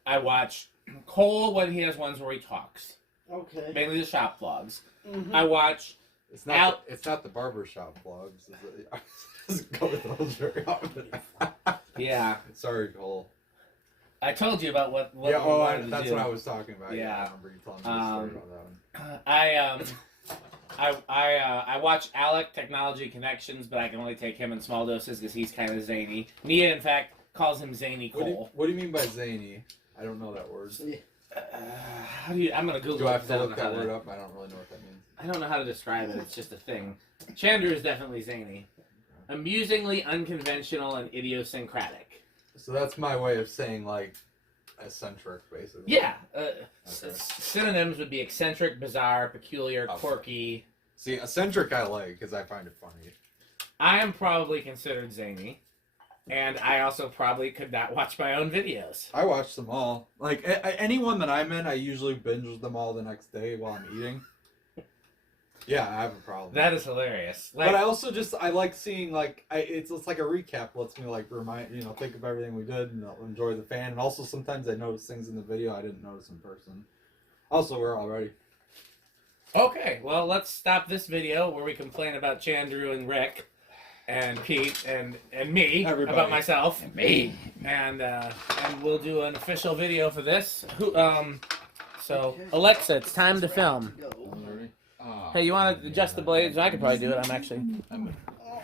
I watch Cole when he has ones where he talks, Okay. mainly the shop vlogs. Mhm. I watch. It's not. It's not the barbershop vlogs. I doesn't go with those very often. Yeah, Sorry, Cole. I told you about what Yeah. we wanted to That's do. what I was talking about. Yeah. I remember you telling me the story about that one. I watch Alec Technology Connections, but I can only take him in small doses because he's kind of zany. Nia, in fact, calls him Zany Cole. What do you mean by zany? I don't know that word. See, How do you? I'm gonna Google Do I it. have 'cause to I don't look know how that to- word up? I don't really know what that means. I don't know how to describe it. It's just a thing. Chandru is definitely zany, amusingly unconventional and idiosyncratic. So that's my way of saying like eccentric, basically. Yeah. Okay. Synonyms would be eccentric, bizarre, peculiar, Okay. quirky. See, eccentric I like because I find it funny. I am probably considered zany, and I also probably could not watch my own videos. I watch them all. Like anyone that I'm in, I usually binge them all the next day while I'm eating. Yeah, I have a problem. That is hilarious. Like, But I also I like seeing it's like a recap. Lets me like think of everything we did and enjoy the fan. And also sometimes I notice things in the video I didn't notice in person. Also, we're all ready. okay, well, let's stop this video where we complain about Chandru and Rick and Pete and me Everybody. about myself. Me. And we'll do an official video for this. So Okay. Alexa, it's time to film. Go. Hey, you want to adjust the blades? I could probably do it. I'm actually.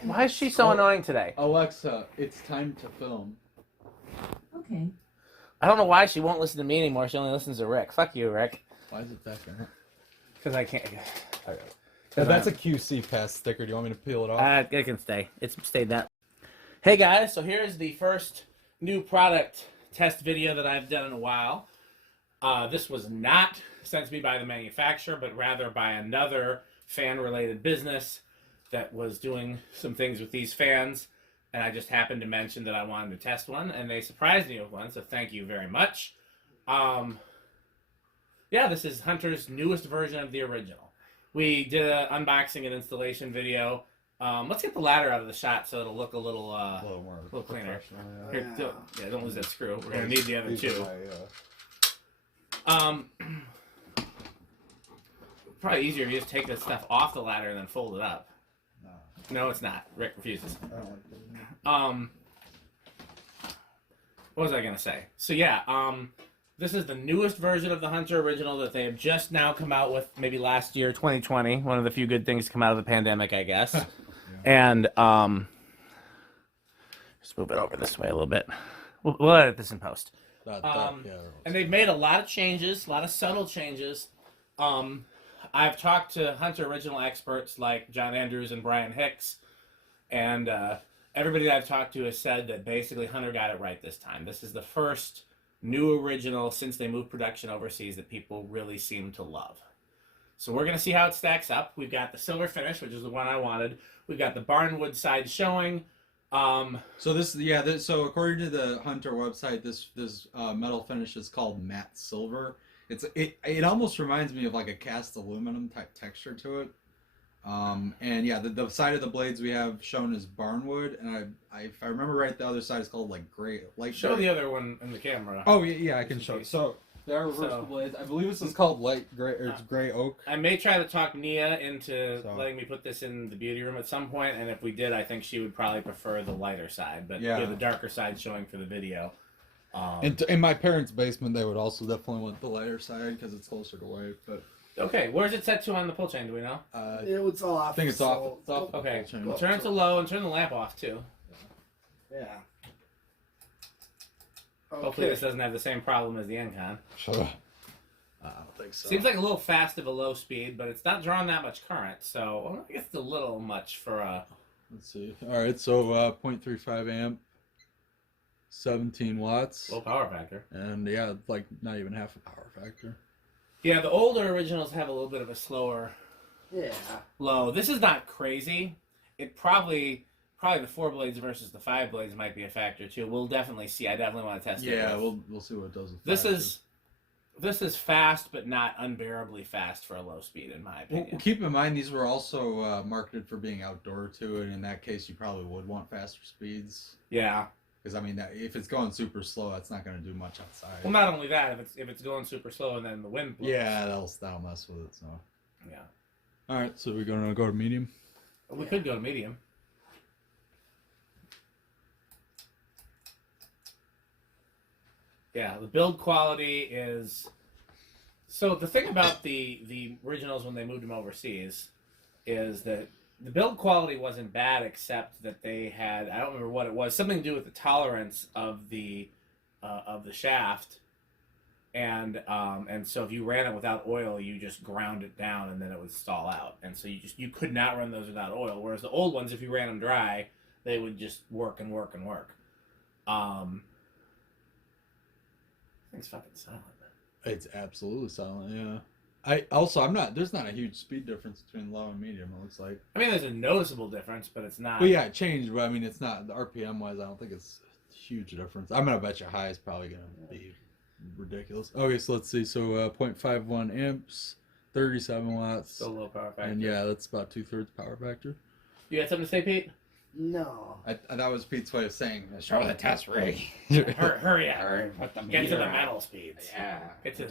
Why is she so annoying today? Alexa, it's time to film. Okay. I don't know why she won't listen to me anymore. She only listens to Rick. Fuck you, Rick. Why is it that guy? Because I can't. That's a QC pass sticker. Do you want me to peel it off? It can stay. It's stayed that. Hey guys, so here's the first new product test video that I've done in a while. This was not sent to me by the manufacturer, but rather by another fan-related business that was doing some things with these fans, and I just happened to mention that I wanted to test one, and they surprised me with one, so thank you very much. Yeah, this is Hunter's newest version of the original. We did an unboxing and installation video. Let's get the ladder out of the shot so it'll look a little more cleaner. professional, Here, don't lose that screw. We're gonna need the other These are two. my, Probably easier if you just take this stuff off the ladder and then fold it up. No, it's not. Rick refuses. I don't like What was I gonna say? So yeah, this is the newest version of the Hunter original that they have just now come out with. Maybe last year, 2020. One of the few good things to come out of the pandemic, I guess. And just move it over this way a little bit. We'll edit this in post. And they've made a lot of changes, a lot of subtle changes. I've talked to Hunter original experts like John Andrews and Brian Hicks, and everybody that I've talked to has said that basically Hunter got it right this time. This is the first new original since they moved production overseas that people really seem to love. So we're going to see how it stacks up. We've got the silver finish, which is the one I wanted. We've got the Barnwood side showing. So so according to the Hunter website, this metal finish is called matte silver. It almost reminds me of like a cast aluminum type texture to it. And yeah, the side of the blades we have shown is Barnwood, and if I remember right, the other side is called like gray. Like Show the other one in the camera. Oh yeah, I can show it. So they are reversible blades. I believe this is called light gray, or it's gray oak. I may try to talk Nia into letting me put this in the beauty room at some point, and if we did, I think she would probably prefer the lighter side, but yeah, the darker side showing for the video. In my parents' basement, they would also definitely want the lighter side because it's closer to white. But okay, where's it set to on the pull chain? Do we know? It was off. I think it's off. It's off. Okay, turn it to low and turn the lamp off too. Yeah. Okay. Hopefully this doesn't have the same problem as the Encon. Shut up. I don't think so. Seems like a little fast at a low speed, but it's not drawing that much current, so I guess it's a little much for a... Let's see. All right, so 0.35 amp, 17 watts. Low power factor. And yeah, like not even half a power factor. Yeah, the older originals have a little bit of a slower low. This is not crazy. It probably the 4 blades versus the 5 blades might be a factor too. We'll definitely see. I definitely want to test it. Yeah, we'll see what it does with This is fast, but not unbearably fast for a low speed, in my opinion. Well, keep in mind, these were also marketed for being outdoor, too, and in that case, you probably would want faster speeds. Yeah. Because, I mean, if it's going super slow, that's not going to do much outside. Well, not only that, if it's going super slow and then the wind blows. Yeah, that'll mess with it, so. Yeah. All right, so we're going to go to medium? We could go to medium. Yeah, the build quality is... So the thing about the originals when they moved them overseas is that the build quality wasn't bad, except that they had, I don't remember what it was, something to do with the tolerance of the shaft. And so if you ran it without oil, you just ground it down and then it would stall out. And so you could not run those without oil. Whereas the old ones, if you ran them dry, they would just work and work and work. Thing's fucking silent. It's absolutely silent, yeah. There's not a huge speed difference between low and medium, it looks like. I mean, there's a noticeable difference, but it's not. Well, yeah, it changed, but I mean, it's not, the RPM wise, I don't think it's a huge difference. I'm going to bet your high is probably going to be ridiculous. Okay, so let's see. So 0.51 amps, 37 watts. So low power factor. And yeah, that's about 2/3 power factor. You got something to say, Pete? No. That was Pete's way of saying, show the test rig. Hurry up. Get to the metal speeds. Yeah. Get to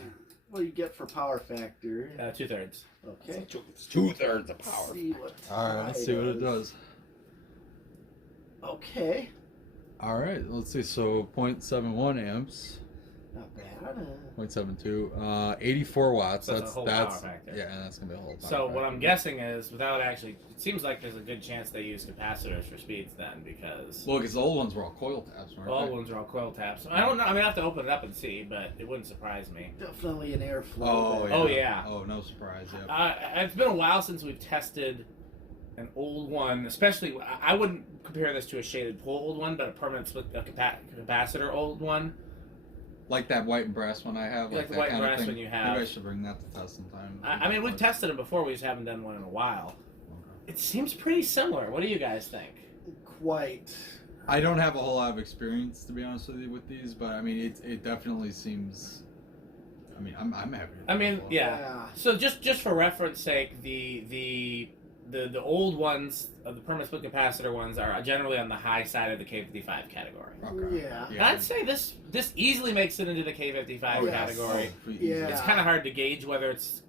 What do you get for power factor? 2/3. Okay. It's 2/3 of power. See what All right, let's see what it does. Okay. All right, let's see. So 0.71 amps. Not bad. 0.72, 84 watts. So that's a whole power factor. Yeah, and that's gonna be a whole. Power So what factor. I'm guessing is, without actually, it seems like there's a good chance they use capacitors for speeds then, because Well, because the old ones were all coil taps, weren't all they? ones are all coil taps. I don't know. I mean, I have to open it up and see, but it wouldn't surprise me. Definitely an airflow. Oh there. yeah. Oh, yeah. Oh, no surprise. Yeah. It's been a while since we've tested an old one, especially. I wouldn't compare this to a shaded pole old one, but a permanent split a capacitor old one. Like that white and brass one I have. Like the that white and kind of brass thing. one you have. Maybe I should bring that to test sometime. I mean, we've tested them before. We just haven't done one in a while. It seems pretty similar. What do you guys think? Quite. I don't have a whole lot of experience, to be honest with you, with these, but I mean, it definitely seems. I mean, I'm happy. With I mean, this one. yeah. So just for reference sake, the old ones, the permanent split capacitor ones, are generally on the high side of the K55 category. Okay. Yeah. And I'd say this easily makes it into the K55 category. Yeah. It's kind of hard to gauge whether it's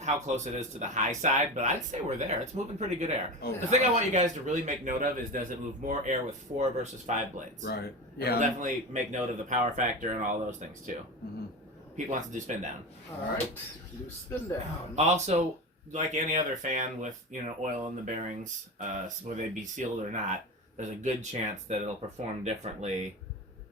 how close it is to the high side, but I'd say we're there. It's moving pretty good air. Oh, The thing I want you guys to really make note of is, does it move more air with 4 versus 5 blades? Right. And Yeah. we'll definitely make note of the power factor and all those things too. Mm-hmm. Pete wants to do spin down. All right. Do spin down. Also, like any other fan with oil in the bearings, whether they be sealed or not, there's a good chance that it'll perform differently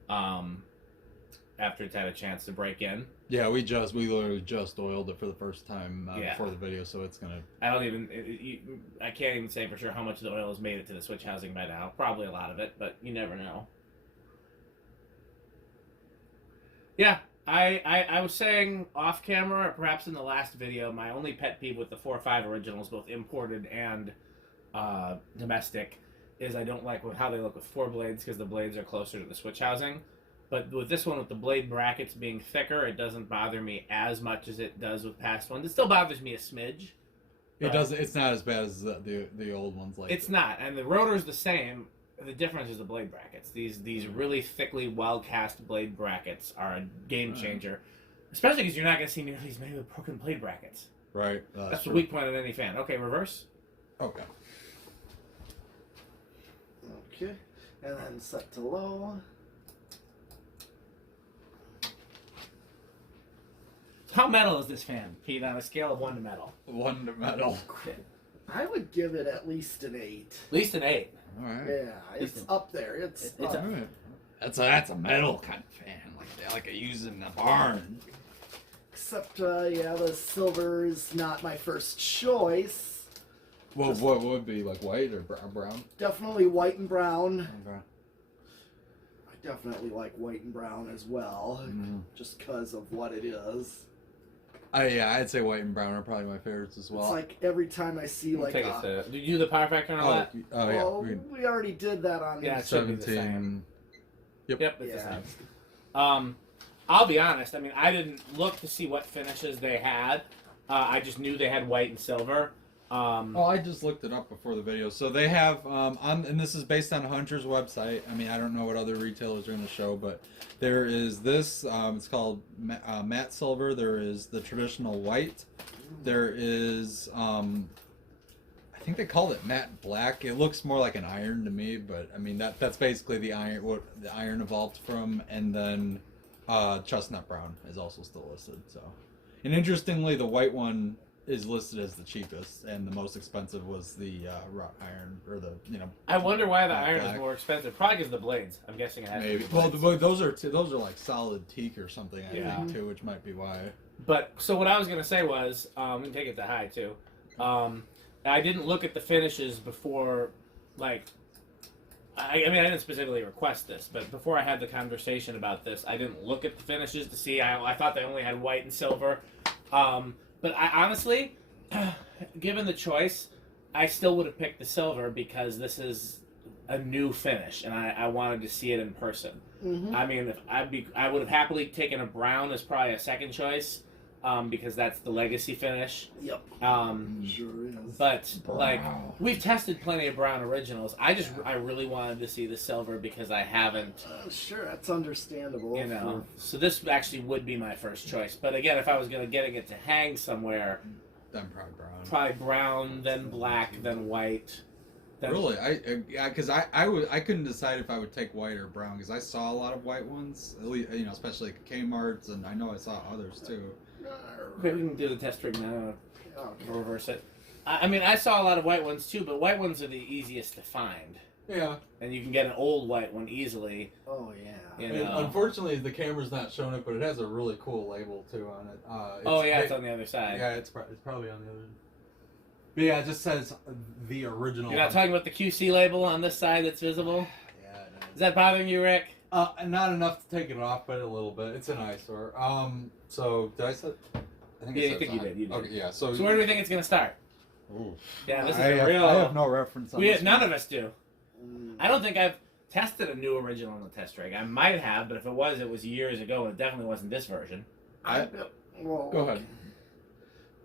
after it's had a chance to break in. Yeah, we literally just oiled it for the first time Yeah. before the video, so it's gonna. I don't even. I can't even say for sure how much of the oil has made it to the switch housing by now. Probably a lot of it, but you never know. Yeah, I was saying off camera, or perhaps in the last video, my only pet peeve with the 4.5 originals, both imported and domestic, is I don't like how they look with 4 blades because the blades are closer to the switch housing. But with this one, with the blade brackets being thicker, it doesn't bother me as much as it does with past ones. It still bothers me a smidge. It doesn't. It's not as bad as the old ones. Like it's not, and the rotor's the same. The difference is the blade brackets. These really thickly well cast blade brackets are a game changer, especially because you're not going to see nearly as many with broken blade brackets. Right. That's the weak point of any fan. Okay, reverse. Okay. Okay, and then set to low. How metal is this fan, Pete, on a scale of 1 to metal? 1 to metal. I would give it at least an 8. At least an 8. All right. Yeah, it's up there. It's It's up. All right. That's a metal kind of fan, like I use in the barn. Except, yeah, the silver is not my first choice. Well, what would be like white or brown? Definitely white and brown. Okay. I definitely like white and brown as well, just because of what it is. Yeah, I'd say white and brown are probably my favorites as well. It's like every time I see like Take a... us to, did you do the power factor on all that? Oh yeah. Well, we already did that on Yeah, it should be the same. 17. Yep, it's the Yeah. same. I'll be honest. I mean, I didn't look to see what finishes they had. I just knew they had white and silver. I just looked it up before the video. So they have and this is based on Hunter's website. I mean, I don't know what other retailers are going to show, but there is this. It's called matte silver. There is the traditional white. There is I think they called it matte black. It looks more like an iron to me, but I mean that's basically the iron what the iron evolved from, and then chestnut brown is also still listed. So, and interestingly, the white one is listed as the cheapest, and the most expensive was the wrought iron, or the I wonder why the Black. iron is more expensive. Probably because of the blades. I'm guessing it has to maybe. be the Well, blades. those are like solid teak or something, I Yeah. think too, which might be why. But so what I was gonna say was, we can take it to high too. I didn't look at the finishes before, like, I mean, I didn't specifically request this, but before I had the conversation about this, I didn't look at the finishes to see. I thought they only had white and silver. But I honestly, given the choice, I still would have picked the silver because this is a new finish, and I wanted to see it in person. I mean, I would have happily taken a brown as probably a second choice, because that's the legacy finish. Yep. Sure is. But like, we've tested plenty of brown originals. I really wanted to see the silver because I haven't. Sure, that's understandable. You know, so this actually would be my first choice. But again, if I was getting it to hang somewhere, Then probably brown. probably brown, then black, then white. Then Really, because I couldn't decide if I would take white or brown because I saw a lot of white ones, at least, especially at Kmart's, and I know I saw others too. Maybe we can do the test rig now. Okay. Reverse it. I mean, I saw a lot of white ones too, but white ones are the easiest to find, Yeah. and you can get an old white one easily. Oh yeah. You And know. unfortunately, the camera's not showing it, but it has a really cool label too on it. It's on the other side. Yeah, it's probably on the other. But yeah, it just says the original. You're not talking about the QC label on this side that's visible? Yeah. Is that bothering you, Rick? Not enough to take it off, but a little bit. It's an eyesore. So did I say? I Yeah, I said think you fine. did. You did. Okay, yeah. So So where do we think it's going to start? Ooh. Yeah, this is I a have, real... I have no reference on this. None of us do. I don't think I've tested a new original on the test rig. I might have, but if it was years ago, and it definitely wasn't this version. Well, Go ahead.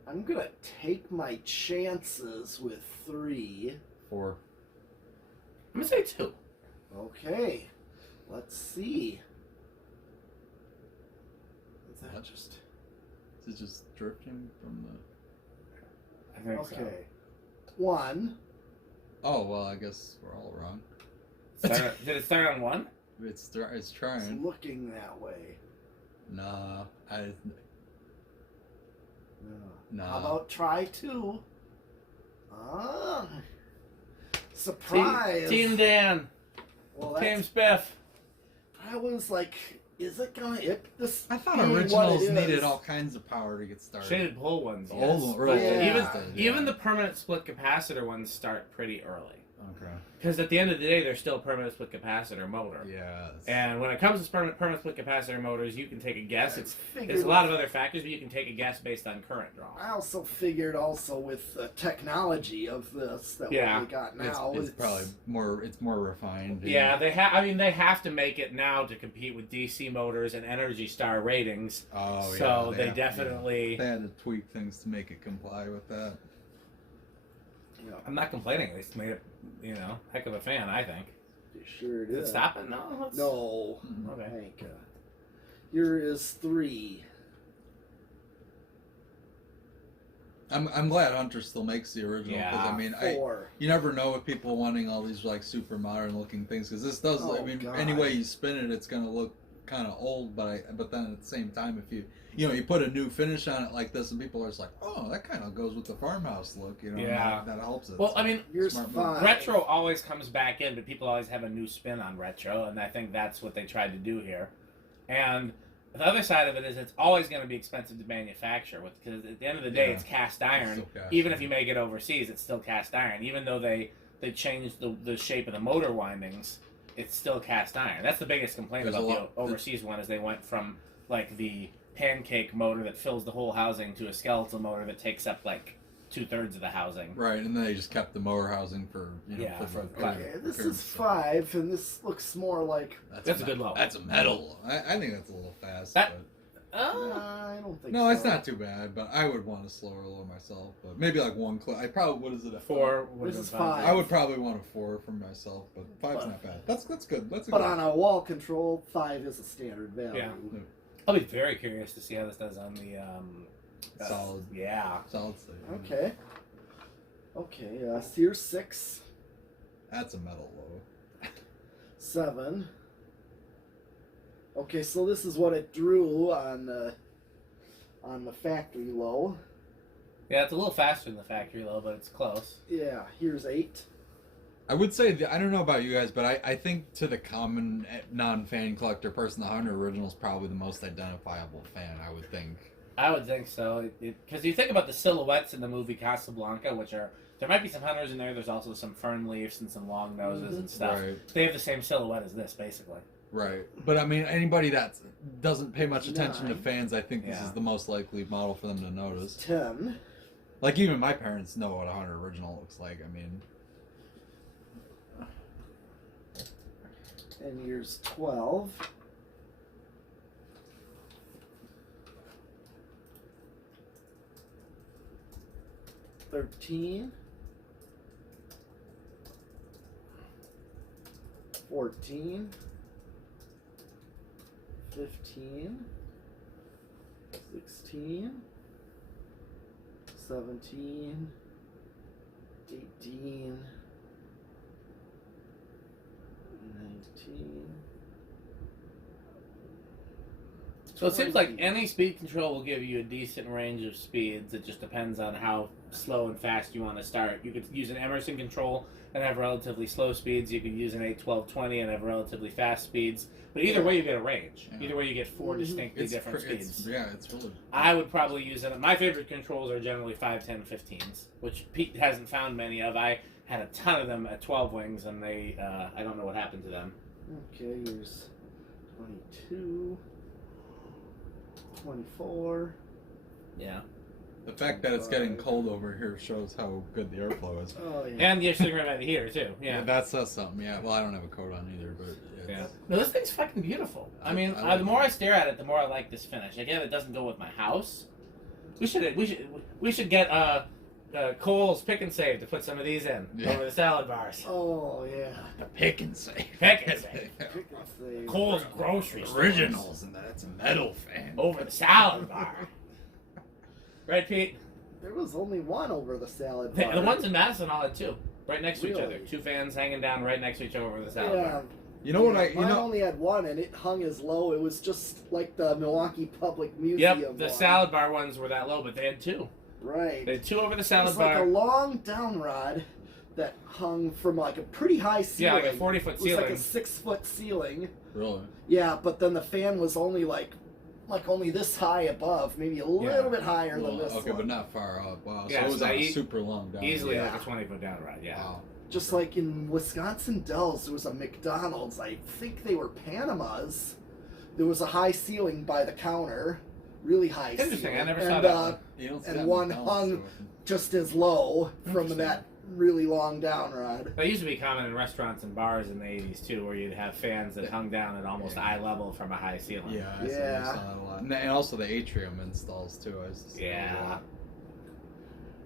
I'm gonna take my chances with 3. 4. I'm going to say 2. Okay, let's see. Is that What? just Is it just drifting from the? I think okay? 1. Oh well, I guess we're all wrong. so. Did it start on 1? It's It's trying. looking that way. Nah, No. nah. How about try 2? Surprise! Team Dan. Well, Team that's, Spiff. I was like Is it gonna? This I thought being what originals it needed is- all kinds of power to get started. Shaded pole ones, The yes. old one, right? Yeah. Even the permanent split capacitor ones start pretty early. Okay. Because at the end of the day, they're still permanent split capacitor motor. Yeah. And when it comes to permanent split capacitor motors, you can take a guess. There's figured a lot of other factors, but you can take a guess based on current draw. I also figured with the technology of this that Yeah. we got now, it's probably more. It's more refined. Yeah, they have to make it now to compete with DC motors and Energy Star ratings. Oh, So yeah. they definitely. They had to tweak things to make it comply with that. I'm not complaining. They made it, heck of a fan, I think. Sure it Is it is. stopping? No. No. Okay. Thank you. Here is 3. I'm glad Hunter still makes the original because Yeah. I mean 4. you never know with people wanting all these like super modern looking things because this does. Oh, I mean, God. any way you spin it, it's gonna look kind of old. But then at the same time, if you put a new finish on it like this, and people are just like, oh, that kind of goes with the farmhouse look. Yeah. that helps it. Well, I mean, Here's Smart move. 5. retro always comes back in, but people always have a new spin on retro, and I think that's what they tried to do here. And the other side of it is it's always going to be expensive to manufacture because at the end of the day, Yeah. it's cast iron. Still cast Even iron. if you make it overseas, it's still cast iron. Even though they changed the shape of the motor windings, it's still cast iron. That's the biggest complaint There's about a the lot- overseas one is they went from like the pancake motor that fills the whole housing to a skeletal motor that takes up like 2/3 of the housing. Right, and then they just kept the mower housing for Yeah. for Okay, this appearance. is 5, and this looks more like. That's a good level. That's a metal. I think that's a little fast. That- but... I don't think so. No, it's not too bad, but I would want a slower low myself. But maybe like 1 click. I probably what is it? A 4. This is 5. 5. I would probably want a 4 for myself, but 5's not bad. That's good. That's a But good. on a wall control, 5 is a standard value. Yeah. I'll be very curious to see how this does on the Solid. Yeah. Solid state. Okay. Okay, here's 6, That's a metal low. 7. Okay, so this is what it drew on the factory low. Yeah, it's a little faster than the factory low, but it's close. Yeah, here's 8. I would say I don't know about you guys, but I think to the common non-fan collector person, the Hunter original is probably the most identifiable fan. I would think. I would think so, because you think about the silhouettes in the movie Casablanca, which are there might be some hunters in there. There's also some fern leaves and some long noses and stuff. Right. They have the same silhouette as this, basically. Right, but I mean, anybody that doesn't pay much attention to 9. fans, I think this Yeah. is the most likely model for them to notice. 10. Like even my parents know what a Hunter original looks like. I mean, And here's 12. $13. 14. 15. 16. 17. 18. 19. So it seems like any speed control will give you a decent range of speeds. It just depends on how slow and fast you want to start. You could use an Emerson control and have relatively slow speeds. You could use an 8-12-20 and have relatively fast speeds. But either way, you get a range. Yeah. Either way, you get 4 distinctly different speeds. It's really. I would probably use it. My favorite controls are generally 5, 10, 15s, which Pete hasn't found many of. I had a ton of them at 12 wings, and they I don't know what happened to them. Okay, here's 22, 24. Yeah. The fact that it's getting cold over here shows how good the airflow is. Oh, yeah. And you're sitting right by the heater, too. Yeah. That says something. Yeah. Well, I don't have a coat on either, but Yeah. No, this thing's fucking beautiful. I mean, I like the more it. I stare at it, the more I like this finish. Again, it doesn't go with my house. We should get Cole's Pick and Save to put some of these in over the salad bars. Oh, yeah. the pick and save. Pick and Save. Save. Cole's grocery stores. Originals, and that's a metal fan. Over the salad bar. Right, Pete? There was only one over the salad The bar. ones in Madison all had two. Right next to each Really? other. 2 fans hanging down right next to each other over the salad Yeah. bar. You know what I? You Mine know. only had one, and it hung as low. It was just like the Milwaukee Public Museum. Yep, the one. salad bar ones were that low, but they had 2. Right. They had 2 over the It salad was like bar. a long down rod that hung from like a pretty high ceiling. Yeah, like a 40-foot It was ceiling. like a 6-foot ceiling. Really? Yeah, but then the fan was only like only this high above, maybe a little bit higher than this Okay, one. but not far up. Wow. Yeah, so it was so on a e- super long down. Easily Yeah. like a 20-foot down ride. Yeah. Wow. Just like in Wisconsin Dells, there was a McDonald's. I think they were Panamas. There was a high ceiling by the counter, really high Interesting. ceiling. I never saw and, that one. You don't see and that one McDonald's hung too often. just as low from Interesting. that really long down rod. That used to be common in restaurants and bars in the 80s too, where you'd have fans that hung down at almost eye level from a high ceiling. Yeah, I Yeah. saw that a lot. And also the atrium installs too. I used to see those a Yeah. lot.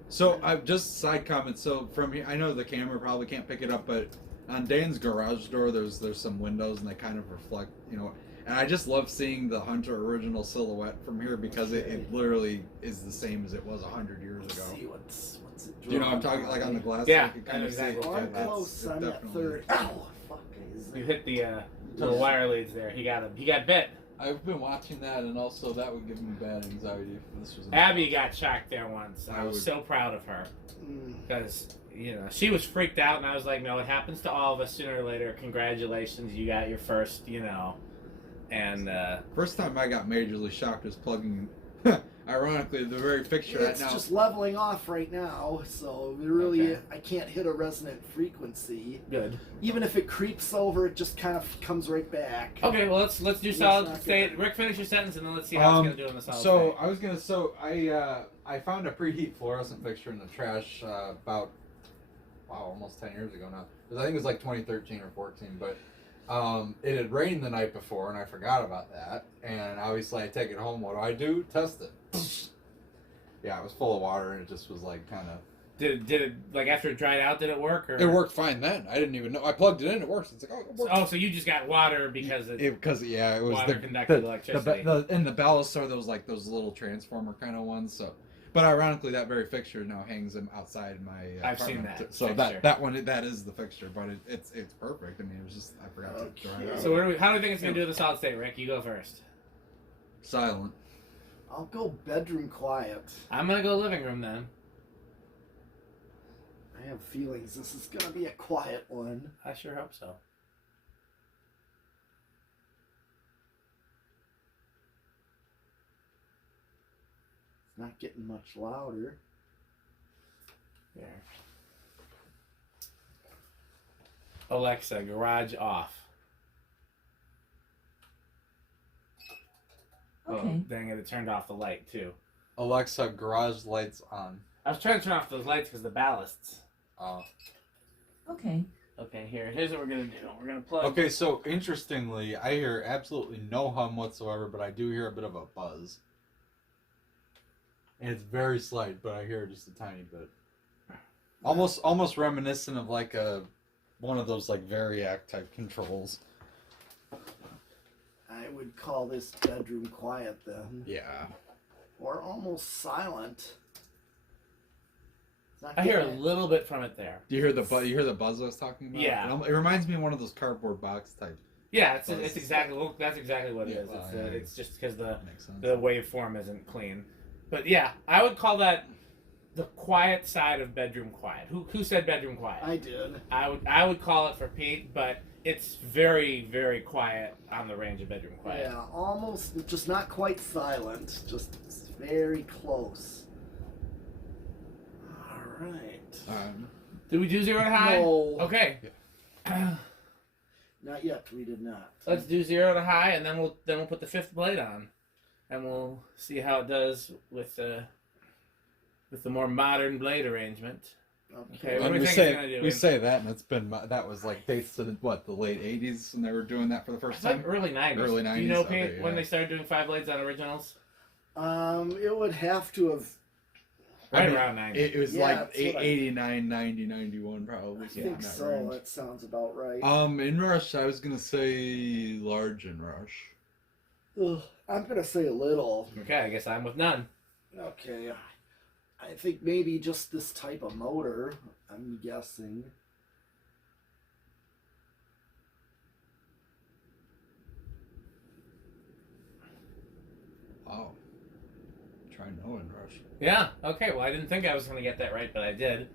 So I've just side comment. So from here, I know the camera probably can't pick it up, but on Dan's garage door, there's some windows and they kind of reflect, you know. And I just love seeing the Hunter original silhouette from here because it literally is the same as it was 100 years Let's ago. see what's it. Do you know what I'm drawn talking like on the glass? Yeah, you can kind I know of exactly see. what Oh, I'm Yeah, that's- close. it I'm at definitely- third. Ow! Fuck. You hit the little wire leads there. He got bit. I've been watching that, and also that would give me bad anxiety if this was. Abby got shocked there once. I I was would- so proud of her Mm. because she was freaked out, and I was like, "No, it happens to all of us sooner or later. Congratulations, you got your first, And First time I got majorly shocked was plugging. Ironically, the very fixture It's that now. just leveling off right now, so it really Okay. I can't hit a resonant frequency. good. Even if it creeps over, it just kind of comes right back. Okay, well let's do Let's solid not state. get- Rick, finish your sentence, and then let's see how it's gonna do in the solid So state. I was gonna. I found a preheat fluorescent fixture in the trash about almost 10 years ago now. 'Cause I think it was like 2013 or 14, but it had rained the night before and I forgot about that. And obviously I take it home. What do? Test it. Yeah, it was full of water and it just was like kind of. Did it like after it dried out? Did it work? Or It worked fine then. I didn't even know. I plugged it in. It works. It's like it works. So you just got water because it Because it was water conducted electricity. in the ballast are those little transformer kind of ones. So, but ironically, that very fixture now hangs them outside my. I've seen apartment. that So fixture. that one that is the fixture, but it's perfect. I mean, it was just I forgot to dry it out. So how do we think it's gonna do in the solid state, Rick? You go first. Silent. I'll go bedroom quiet. I'm gonna go living room then. I have feelings this is gonna be a quiet one. I sure hope so. It's not getting much louder. There. Alexa, garage off. Okay. Oh, dang it! It turned off the light too. Alexa, garage lights on. I was trying to turn off those lights because the ballasts. Okay. Okay, here's what we're gonna do. We're gonna plug. Okay, so interestingly, I hear absolutely no hum whatsoever, but I do hear a bit of a buzz. And it's very slight, but I hear just a tiny bit. Almost reminiscent of like one of those like Variac type controls. I would call this bedroom quiet then. Yeah. Or almost silent. It's not I hear a getting it. little bit from it there. Do you hear the buzz? You hear the buzz I was talking about? Yeah. It reminds me of one of those cardboard box type. Yeah, Buzz. it's exactly that's exactly what it Yeah, is. well, It's yeah. it's just because the Makes sense. waveform isn't clean. But yeah, I would call that the quiet side of bedroom quiet. Who said bedroom quiet? I did. I would call it for Pete, but it's very, very quiet on the range of bedroom quiet. Yeah, almost, just not quite silent. Just very close. All right. Did we do 0 to high? No. Okay. Not yet. We did not. Let's do 0 to high, and then we'll put the fifth blade on, and we'll see how it does with the more modern blade arrangement. Okay, what do we think it's gonna do? we say that, and it's been that was like dates to the late '80s when they were doing that for the first It's like time. early 90s. Early Do you know, 90s, Pete, okay, when yeah. they started doing 5 blades on originals? It would have to have. Right around 90. It was Yeah, like that's what I- 89, 90, 91 probably. I something think in that so. range. That sounds about right. In Rush, I was gonna say large in Rush. Ugh, I'm gonna say a little. Okay, I guess I'm with none. Okay. I think maybe just this type of motor. I'm guessing. Oh, Try no inrush. Yeah. Okay. Well, I didn't think I was going to get that right, but I did.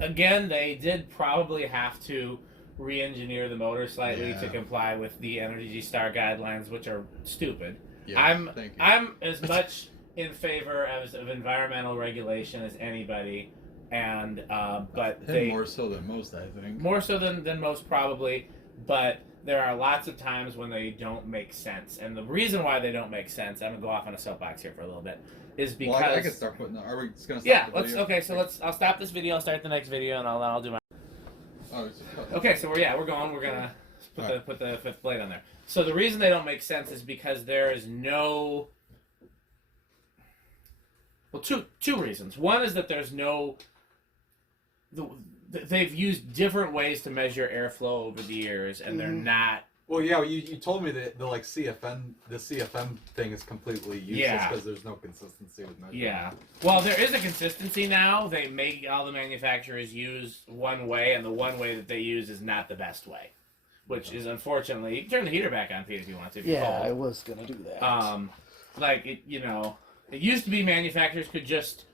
Again, they did probably have to re-engineer the motor slightly to comply with the Energy Star guidelines, which are stupid. Yeah, I'm as much in favor of environmental regulation as anybody, and but they more so than most, I think. More so than most probably, but there are lots of times when they don't make sense, and the reason why they don't make sense, I'm gonna go off on a soapbox here for a little bit, is because I can start putting. Are we just gonna start? Yeah, the video? Okay, so I'll stop this video. I'll start the next video, and I'll do my. Oh, Okay, so we're going. We're gonna put the fifth blade on there. So the reason they don't make sense is because there is no. Well, two reasons. One is that there's no. They've used different ways to measure airflow over the years, and they're not. Well, yeah, you told me that the CFM thing is completely useless because there's no consistency with measurement. Yeah. Well, there is a consistency now. They make all the manufacturers use one way, and the one way that they use is not the best way, which is unfortunately. You can turn the heater back on, Pete, if you want to. If you're cold. I was gonna do that. Like it, it used to be manufacturers could just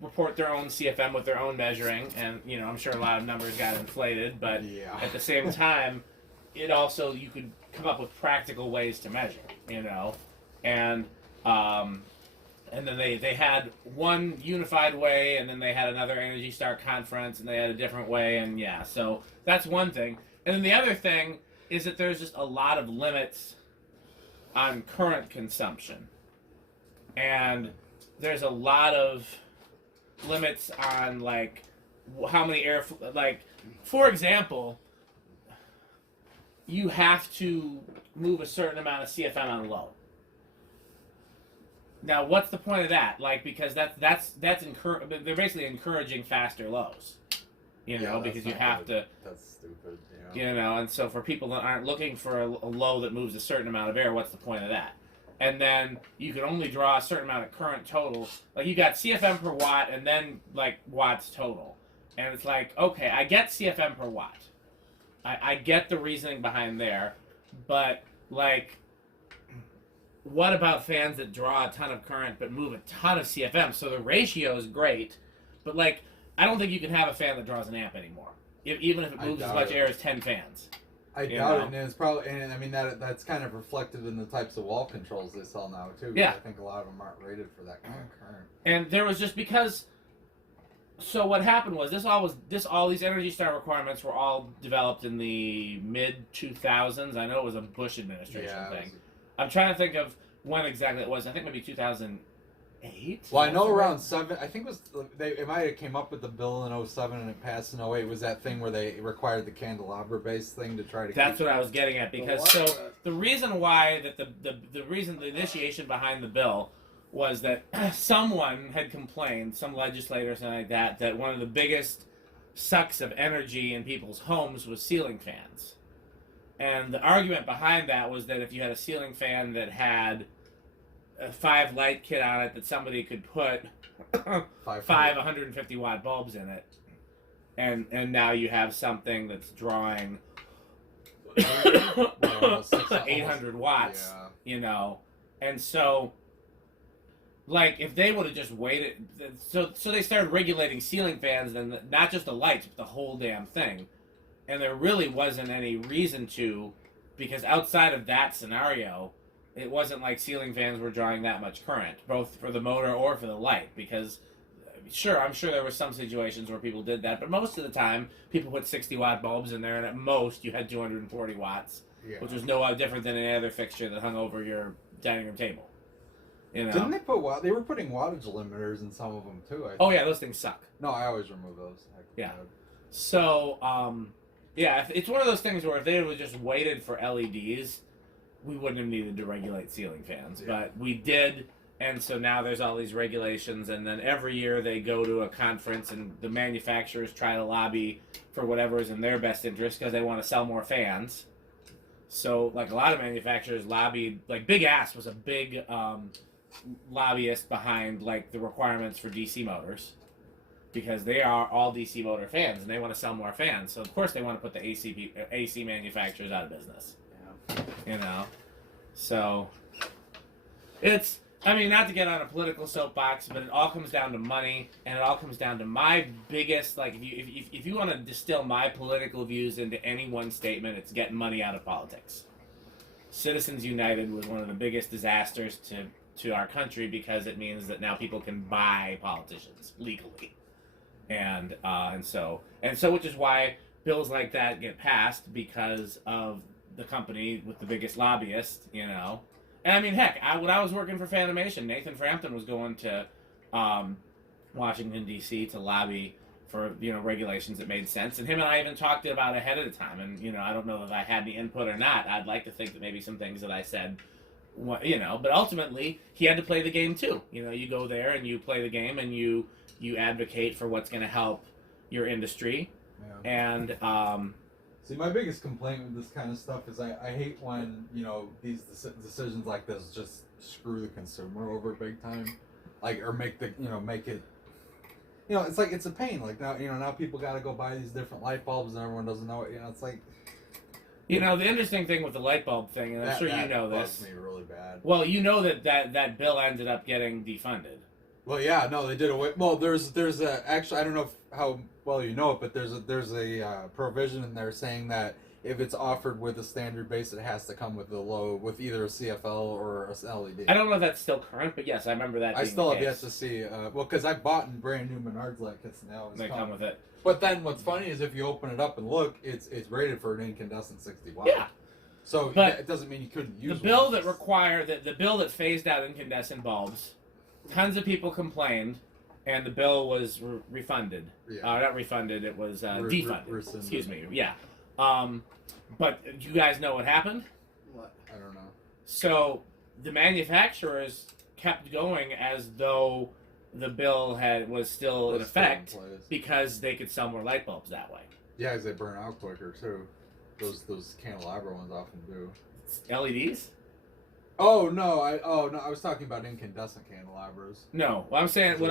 report their own CFM with their own measuring, and I'm sure a lot of numbers got inflated, but at the same time, it also you could come up with practical ways to measure, and then they had one unified way, and then they had another Energy Star conference, and they had a different way, and so that's one thing, and then the other thing is that there's just a lot of limits on current consumption, and there's a lot of limits on like how many for example, you have to move a certain amount of CFM on low. Now, what's the point of that? Because they're basically encouraging faster lows, because you have to. That's stupid. And so for people that aren't looking for a low that moves a certain amount of air, what's the point of that? And then you can only draw a certain amount of current total. Like you got CFM per watt and then watts total. And it's like, okay, I get CFM per watt. I get the reasoning behind there. But what about fans that draw a ton of current but move a ton of CFM? So the ratio is great, but I don't think you can have a fan that draws an amp anymore, even if it moves as much air as 10 fans. I doubt it, and it's probably, and I mean that's kind of reflected in the types of wall controls they sell now too. Yeah, I think a lot of them aren't rated for that kind of current. And there was just because. So what happened was all these Energy Star requirements were all developed in the mid 2000s. I know it was a Bush administration thing. I'm trying to think of when exactly it was. I think maybe 2008. Well, I know around 7. I think it might have came up with the bill in 07 and it passed in 08. Was that thing where they required the candelabra based thing to try to? That's what I was getting at, because the reason why that the initiation behind the bill was that someone had complained, some legislator or something like that one of the biggest sucks of energy in people's homes was ceiling fans. And the argument behind that was that if you had a ceiling fan that had a 5 light kit on it, that somebody could put 5 150 watt bulbs in it, and now you have something that's drawing 800 watts, and so if they would have just waited, so they started regulating ceiling fans, and not just the lights, but the whole damn thing. And there really wasn't any reason to, because outside of that scenario, it wasn't like ceiling fans were drawing that much current, both for the motor or for the light, because I'm sure there were some situations where people did that, but most of the time, people put 60 watt bulbs in there, and at most, you had 240 watts, which was no different than any other fixture that hung over your dining room table. Didn't they put they were putting wattage limiters in some of them too? Yeah, those things suck. No, I always remove those. So, it's one of those things where if they would just waited for LEDs, we wouldn't have needed to regulate ceiling fans. But we did, and so now there's all these regulations, and then every year they go to a conference, and the manufacturers try to lobby for whatever is in their best interest because they want to sell more fans. So, a lot of manufacturers lobbied, Big Ass was a big lobbyist behind the requirements for DC motors, because they are all DC motor fans and they want to sell more fans, so of course they want to put the AC manufacturers out of business. So it's I mean, not to get on a political soapbox, but it all comes down to money, and it all comes down to my biggest, like, if you want to distill my political views into any one statement, it's getting money out of politics. Citizens United was one of the biggest disasters to our country because it means that now people can buy politicians legally, and so which is why bills like that get passed because of the company with the biggest lobbyist, you know. And I mean, heck, when I was working for Fanimation, Nathan Frampton was going to Washington, D.C. to lobby for, you know, regulations that made sense. And him and I even talked about ahead of the time. And, you know, I don't know if I had any input or not. I'd like to think that maybe some things that I said, you know, but ultimately, he had to play the game too. You know, you go there and you play the game and you advocate for what's going to help your industry. Yeah. And, see, my biggest complaint with this kind of stuff is I hate when, you know, these decisions like this just screw the consumer over big time, like, or make it, you know, it's like, it's a pain. Like, now people got to go buy these different light bulbs and everyone doesn't know it. You know, it's like, you know, the interesting thing with the light bulb thing, and I'm sure you know this. That bugs me really bad. Well, you know that bill ended up getting defunded. Well, yeah, no, they did away. Well, there's a actually, I don't know how well you know it, but there's a provision in there saying that if it's offered with a standard base, it has to come with with either a CFL or a LED. I don't know if that's still current, but yes, I remember that. I still have yet to see. Well, because I bought in brand new Menards light kits now. They come with it. But then what's funny is if you open it up and look, it's rated for an incandescent 60 watt. Yeah. So but it doesn't mean you couldn't use the bill that the bill that phased out incandescent bulbs. Tons of people complained, and the bill was refunded. Yeah. Not refunded; it was defunded. Excuse me. Yeah. But you guys know what happened? What? I don't know. So the manufacturers kept going as though the bill was still in effect because they could sell more light bulbs that way. Yeah, because they burn out quicker too. Those candelabra ones often do. LEDs? Oh no! I was talking about incandescent candelabras. No, what I'm saying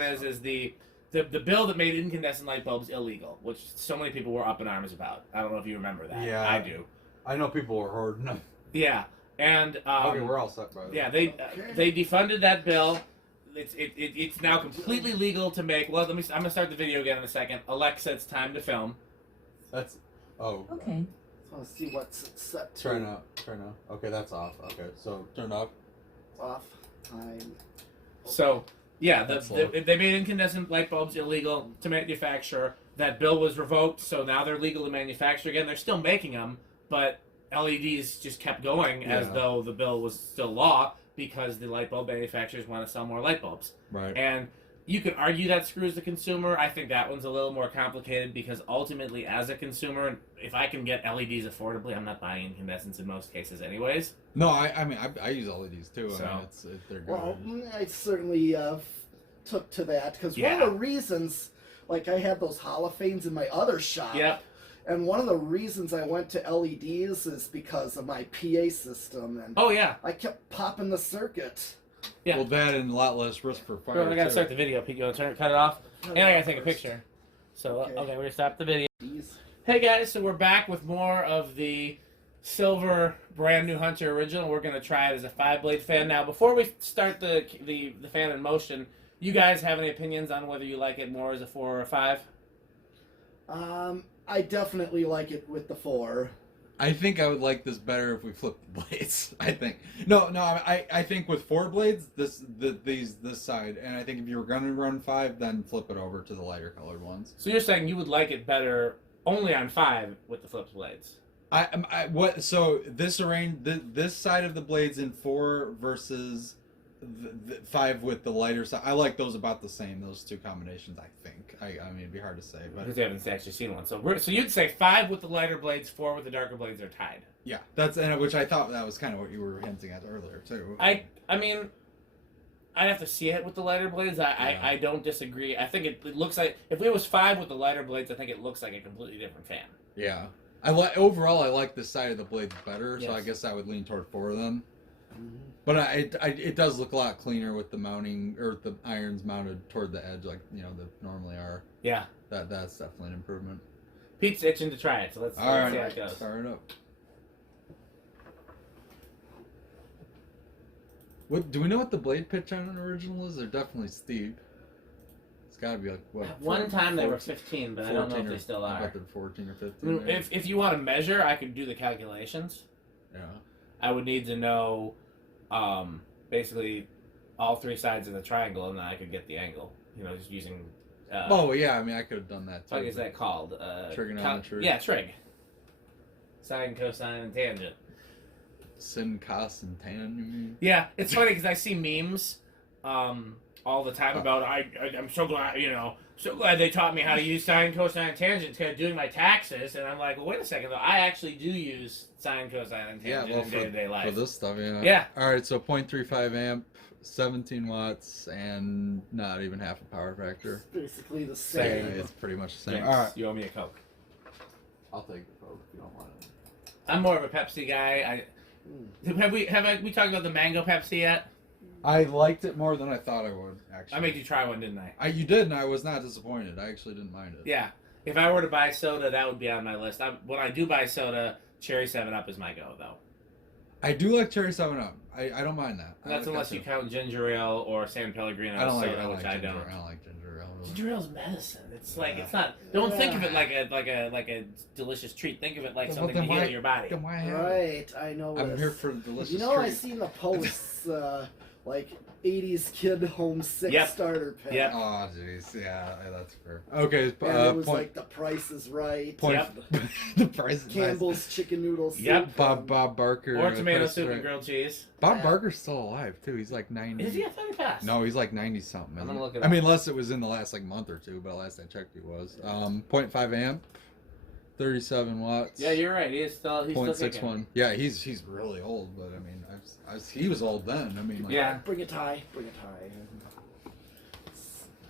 is the bill that made incandescent light bulbs illegal, which so many people were up in arms about. I don't know if you remember that. Yeah, I do. I know people were hoarding them. Yeah, and okay, we're all set by that. Yeah, they defunded that bill. It's now completely legal to make. Well, I'm gonna start the video again in a second. Alexa, it's time to film. That's Okay. Let's see what's set to. Turn now. Okay, that's off. Okay, so turn off. Off. Time. So, yeah, they made incandescent light bulbs illegal to manufacture. That bill was revoked, so now they're legal to manufacture again. They're still making them, but LEDs just kept going as though the bill was still law because the light bulb manufacturers want to sell more light bulbs. Right. And you could argue that screws the consumer. I think that one's a little more complicated because ultimately, as a consumer, if I can get LEDs affordably, I'm not buying incandescents in most cases anyways. No, I mean, I use LEDs too. So, I mean, they're good. Well, I certainly took to that because one of the reasons, like I had those holophanes in my other shop. Yep. And one of the reasons I went to LEDs is because of my PA system. And oh, yeah. I kept popping the circuit. Yeah. Well, that and a lot less risk for fire. Bro, I gotta start the video. Pete, you wanna cut it off? And I gotta take a picture. So, okay, we're gonna stop the video. Hey guys, so we're back with more of the silver brand new Hunter original. We're gonna try it as a 5-blade fan. Now, before we start the fan in motion, you guys have any opinions on whether you like it more as a 4 or a 5? I definitely like it with the 4. I think I would like this better if we flipped the blades. I think I think with 4 blades, this side, and I think if you were gonna run 5, then flip it over to the lighter colored ones. So you're saying you would like it better only on 5 with the flipped blades? So this side of the blades in 4 versus the 5 with the lighter side. I like those about the same. Those two combinations, I think. I mean, it'd be hard to say, but because we haven't actually seen one. So you'd say 5 with the lighter blades, 4 with the darker blades are tied. Yeah, which I thought that was kind of what you were hinting at earlier too. I mean, I'd have to see it with the lighter blades. I don't disagree. I think it looks like if it was 5 with the lighter blades, I think it looks like a completely different fan. Yeah, overall I like this side of the blades better, yes. So I guess I would lean toward 4 of them. But it does look a lot cleaner with the mounting or the irons mounted toward the edge, like they normally are. Yeah, that's definitely an improvement. Pete's itching to try it, so let's see how it goes. Start it up. What do we know what the blade pitch on an original is? They're definitely steep. It's got to be like what? At one time they were 15, but I don't know if they still I are. bet they're 14 or 15. I mean, if you want to measure, I could do the calculations. Yeah. I would need to know, basically, all three sides of the triangle, and then I could get the angle. You know, just using. Oh yeah, I mean I could have done that too. What is that called? Trigonometry. Yeah, trig. Sine, cosine, and tangent. Sin, cos, and tan. You mean? Yeah, it's funny because I see memes all the time about I'm so glad so glad they taught me how to use sine, cosine, and tangent because doing my taxes, and I'm like, well, wait a second though, I actually do use sine, cosine, and tangent in day-to-day life. For this stuff, yeah. Yeah. All right, so 0.35 amp, 17 watts, and not even half a power factor. It's basically the Yeah, same. it's pretty much the same. Thanks. All right, You owe me a Coke. I'll take the Coke if you don't want it. I'm more of a Pepsi guy. Have we talked about the mango Pepsi yet? I liked it more than I thought I would. Actually, I made you try one, didn't I? You did, and I was not disappointed. I actually didn't mind it. Yeah. If I were to buy soda, that would be on my list. When I do buy soda, Cherry 7-Up is my go, though. I do like Cherry 7-Up. I don't mind that. That's unless you count ginger ale or San Pellegrino I don't like. soda, I which like I ginger. don't. I don't like ginger ale. Ginger ale's medicine. It's like it's not. Don't think of it like a delicious treat. Think of it like Well, something then to heal why- your body. Then why have it? Right, I know. I'm this. here for the delicious You know, I treat. seen the posts, like 80s kid home sick Yep. starter pack. Yep. Oh jeez, yeah, that's fair. Okay, And it was point. like the Price is Right. Point. Yep. The price is nice. Campbell's chicken noodle soup. Yep. Bob Barker. Or tomato Price is soup Right. and grilled cheese. Bob Barker's still alive too. He's like 90. Is he? I thought he passed. No, he's like 90 something. I'm gonna look it I mean, up. unless it was in the last like month or two, but last I checked, he was. 0.5 amp, 37 watts. Yeah, you're right. He's still kicking. 0.61. Yeah, he's really old, but I mean, he was old then. I mean, like, Yeah. Bring a tie. Bring a tie.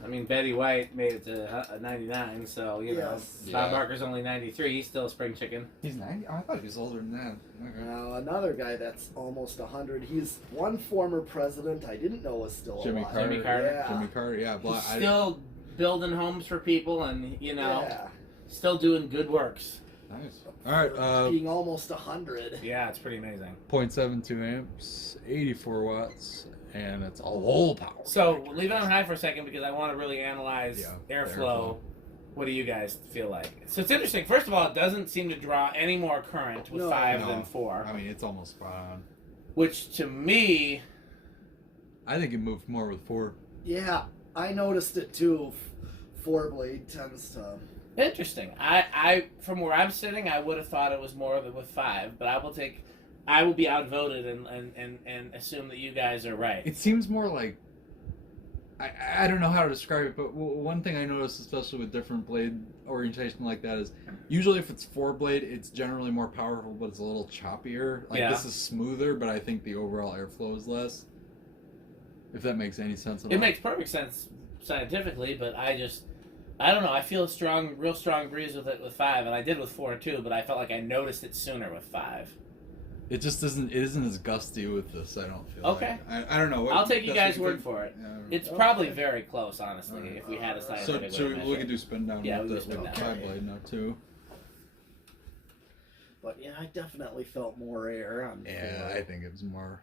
I mean, Betty White made it to 99, so you know. Yes. Yeah. Bob Barker's only 93. He's still a spring chicken. he's 90. Oh, I thought he was older than that. Okay. Now another guy that's almost 100. He's one former president I didn't know was still Jimmy alive. Carter. Jimmy Carter. Yeah. Jimmy Carter. Yeah, He's still building homes for people, and Yeah. still doing good works. nice. All right. Being almost 100. Yeah, it's pretty amazing. 0.72 amps, 84 watts, and it's a low power. So leave it on high for a second because I want to really analyze Yeah, airflow. airflow. What do you guys feel like? So it's interesting. First of all, it doesn't seem to draw any more current with No. 5 No. than 4, I mean, it's almost spot on. which to me, I think it moved more with 4. Yeah, I noticed it too. 4-blade tends to. interesting. I from where I'm sitting, I would have thought it was more than with 5, but I will be outvoted and assume that you guys are right. It seems more like I don't know how to describe it, but one thing I noticed, especially with different blade orientation like that, is usually if it's 4-blade, it's generally more powerful, but it's a little choppier. Like Yeah. this is smoother, but I think the overall airflow is less. If that makes any sense at all. It makes perfect sense scientifically, but I don't know. I feel a real strong breeze with it with 5, and I did with 4 too. But I felt like I noticed it sooner with 5. It just isn't. It isn't as gusty with this. I don't feel. Okay. Like. I don't know. I'll take you That's guys' what word think. for it. Yeah. It's probably very close, honestly, if we had a So scientific way should to we measure could it. do spin down Yeah, with we the can spin down. 5-blade now too. But yeah, I definitely felt more air on. Yeah, 4. I think it was more.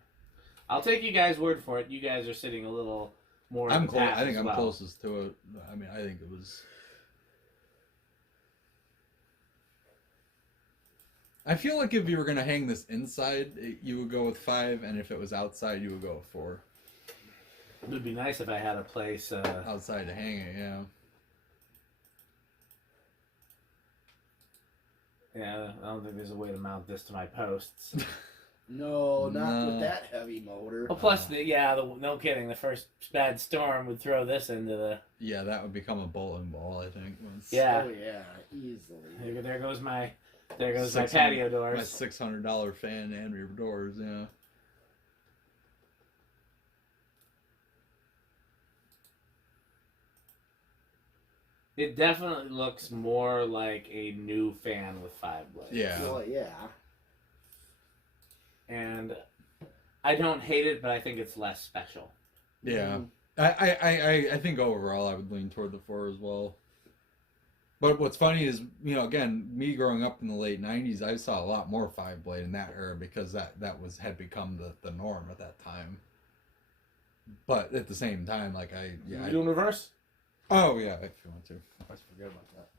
I'll take you guys' word for it. You guys are sitting a little more. I'm in the close. path I think as I'm well. closest to it. I mean, I think it was. I feel like if you were gonna hang this inside, you would go with 5, and if it was outside, you would go with 4. It would be nice if I had a place. Outside to hang it, yeah. Yeah, I don't think there's a way to mount this to my posts. No, not No. with that heavy motor. Well, plus, no kidding. The first bad storm would throw this into the. Yeah, that would become a bowling ball, I think. once- Yeah. Oh yeah, easily. There goes my patio My doors. $600 fan and rear doors, yeah. It definitely looks more like a new fan with 5 blades. Yeah. Well, yeah. And I don't hate it, but I think it's less special. Yeah. I think overall I would lean toward the 4 as well. But what's funny is, again, me growing up in the late 90s, I saw a lot more 5-blade in that era because that had become the norm at that time. But at the same time, like You doing reverse? Oh yeah, if you want to. I always forget about that.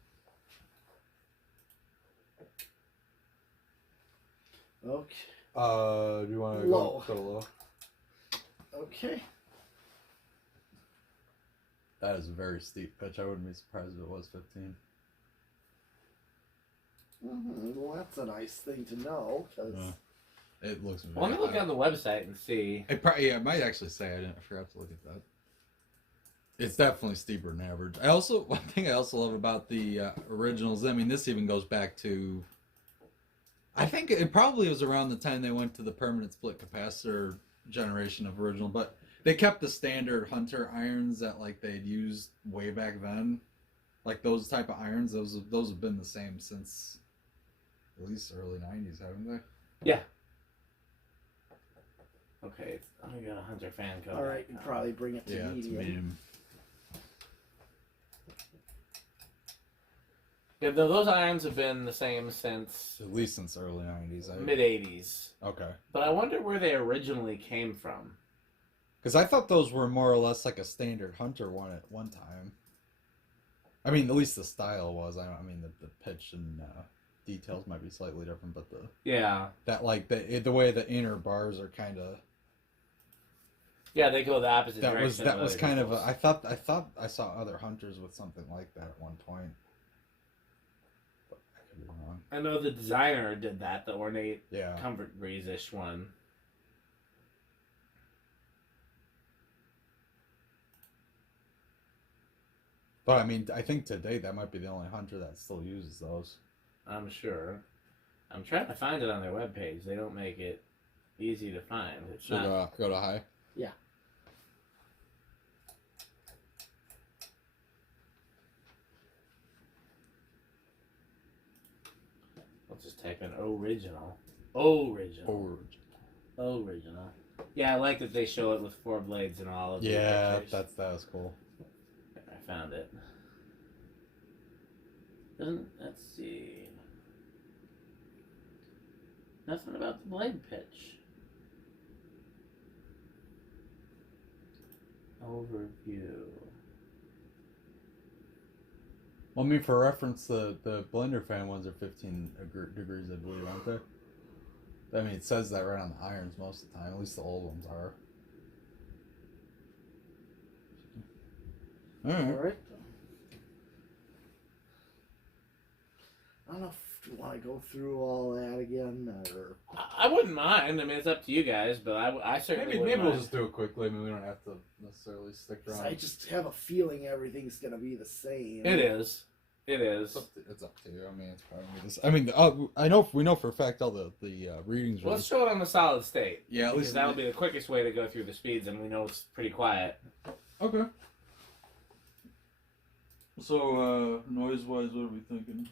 Okay. Do you want to Low. go to low? Okay. That is a very steep pitch. I wouldn't be surprised if it was 15. Well, that's a nice thing to know, because... It looks. Well, let me look on the website and see. It might actually say I forgot to look at that. It's definitely steeper than average. One thing I also love about the originals. I mean, this even goes back to. I think it probably was around the time they went to the permanent split capacitor generation of original, but they kept the standard Hunter irons that like they'd used way back then, like those type of irons. Those have been the same since at least early '90s, haven't they? Yeah. Okay, I got a Hunter fan code. All right, you probably bring it to Yeah, it's medium. medium. Yeah, those irons have been the same since At least since early '90s. mid '80s. Okay. But I wonder where they originally came from. Because I thought those were more or less like a standard Hunter one at one time. I mean, at least the style was. I mean, the pitch and details might be slightly different, but that like the way the inner bars are kind of. Yeah, they go the opposite direction. That was kind of. I thought I saw other Hunters with something like that at one point. But I could be wrong. I know the designer did that, the ornate Yeah. Comfort Breeze-ish one. But I mean, I think today that might be the only Hunter that still uses those. I'm sure. I'm trying to find it on their webpage. They don't make it easy to find. It's Should not. go to high. Yeah. Let's just type in original. Original. Yeah, I like that they show it with 4 blades and all of the Yeah, pictures. that was cool. I found it. Let's see. Nothing about the blade pitch. Overview. Well, I mean, for reference, the blender fan ones are 15 degrees, I believe, aren't they? I mean, it says that right on the irons most of the time. At least the old ones are. All All right. right. I don't know if you want to go through all that again, or... I wouldn't mind. I mean, it's up to you guys, but I certainly Maybe wouldn't we'll mind. just do it quickly. I mean, we don't have to necessarily stick around. I just have a feeling everything's going to be the same. It is. It is. It's up to you. I mean, it's probably this. I mean, we know for a fact all the readings. Well, let's show it on the solid state. Yeah, at Because least that'll be the quickest way to go through the speeds, and we know it's pretty quiet. Okay. So, noise-wise, what are we thinking?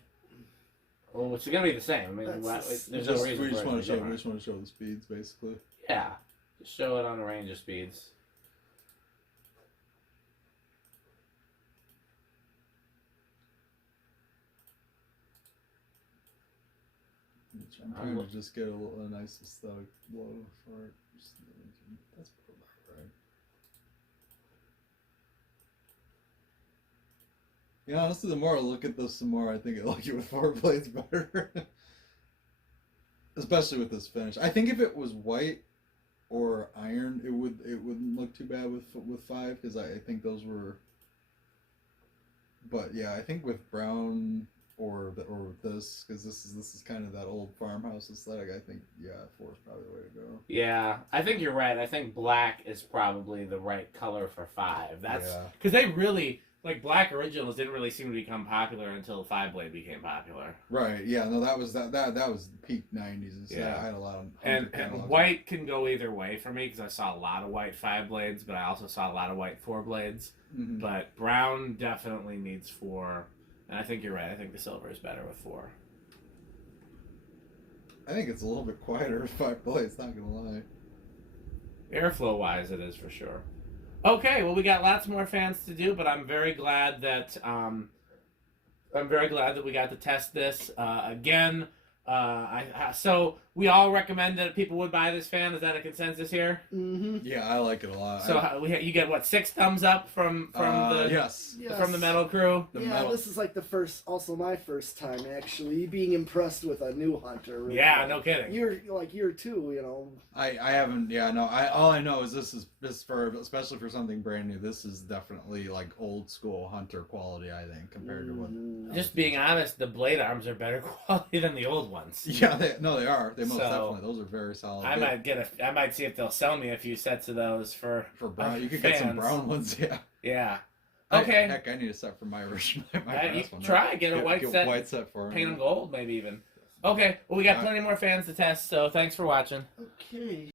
Well, it's going to be the same. I mean, That's- there's no reason we just for it want to to be show. We different. just want to show the speeds, basically. Yeah. Just show it on a range of speeds. I'm trying to just get a nice aesthetic blow for it. That's about right. Yeah, honestly, the more I look at this, the more I think I like it with 4 blades better. Especially with this finish. I think if it was white or iron, it wouldn't look too bad with 5, because I think those were. But yeah, I think with brown or with this, because this is kind of that old farmhouse aesthetic. I think 4 is probably the way to go. Yeah, I think you're right. I think black is probably the right color for 5. That's Yeah. because they really like black originals didn't really seem to become popular until 5-blade became popular. Right. Yeah. No, that was peak '90s. And stuff. Yeah. I had a lot of And white can go either way for me because I saw a lot of white 5 blades, but I also saw a lot of white 4 blades. Mm-hmm. But brown definitely needs 4, and I think you're right. I think the silver is better with 4. I think it's a little bit quieter with 5 blades. Not gonna lie. Airflow wise, it is for sure. Okay, well, we got lots more fans to do, but I'm very glad that we got to test this again. So we all recommend that people would buy this fan. Is that a consensus here? Mm-hmm. Yeah, I like it a lot. So you get what, 6 thumbs up from the yes. from the metal crew. This is like also my first time actually being impressed with a new hunter. Yeah, no kidding. Year 2, you know. I haven't. Yeah, no. All I know is this is for, especially for something brand new. This is definitely like old school hunter quality. I think compared to what. Just being honest, the blade arms are better quality than the old ones. Yeah, they are. They most definitely. Those are very solid. I might see if they'll sell me a few sets of those for brown. You could get some brown ones. Yeah. Yeah. Okay. Heck, I need a set for my original. You try get a white set. White set for paint them gold, maybe even. Okay. Well, we got plenty more fans to test. So thanks for watching. Okay.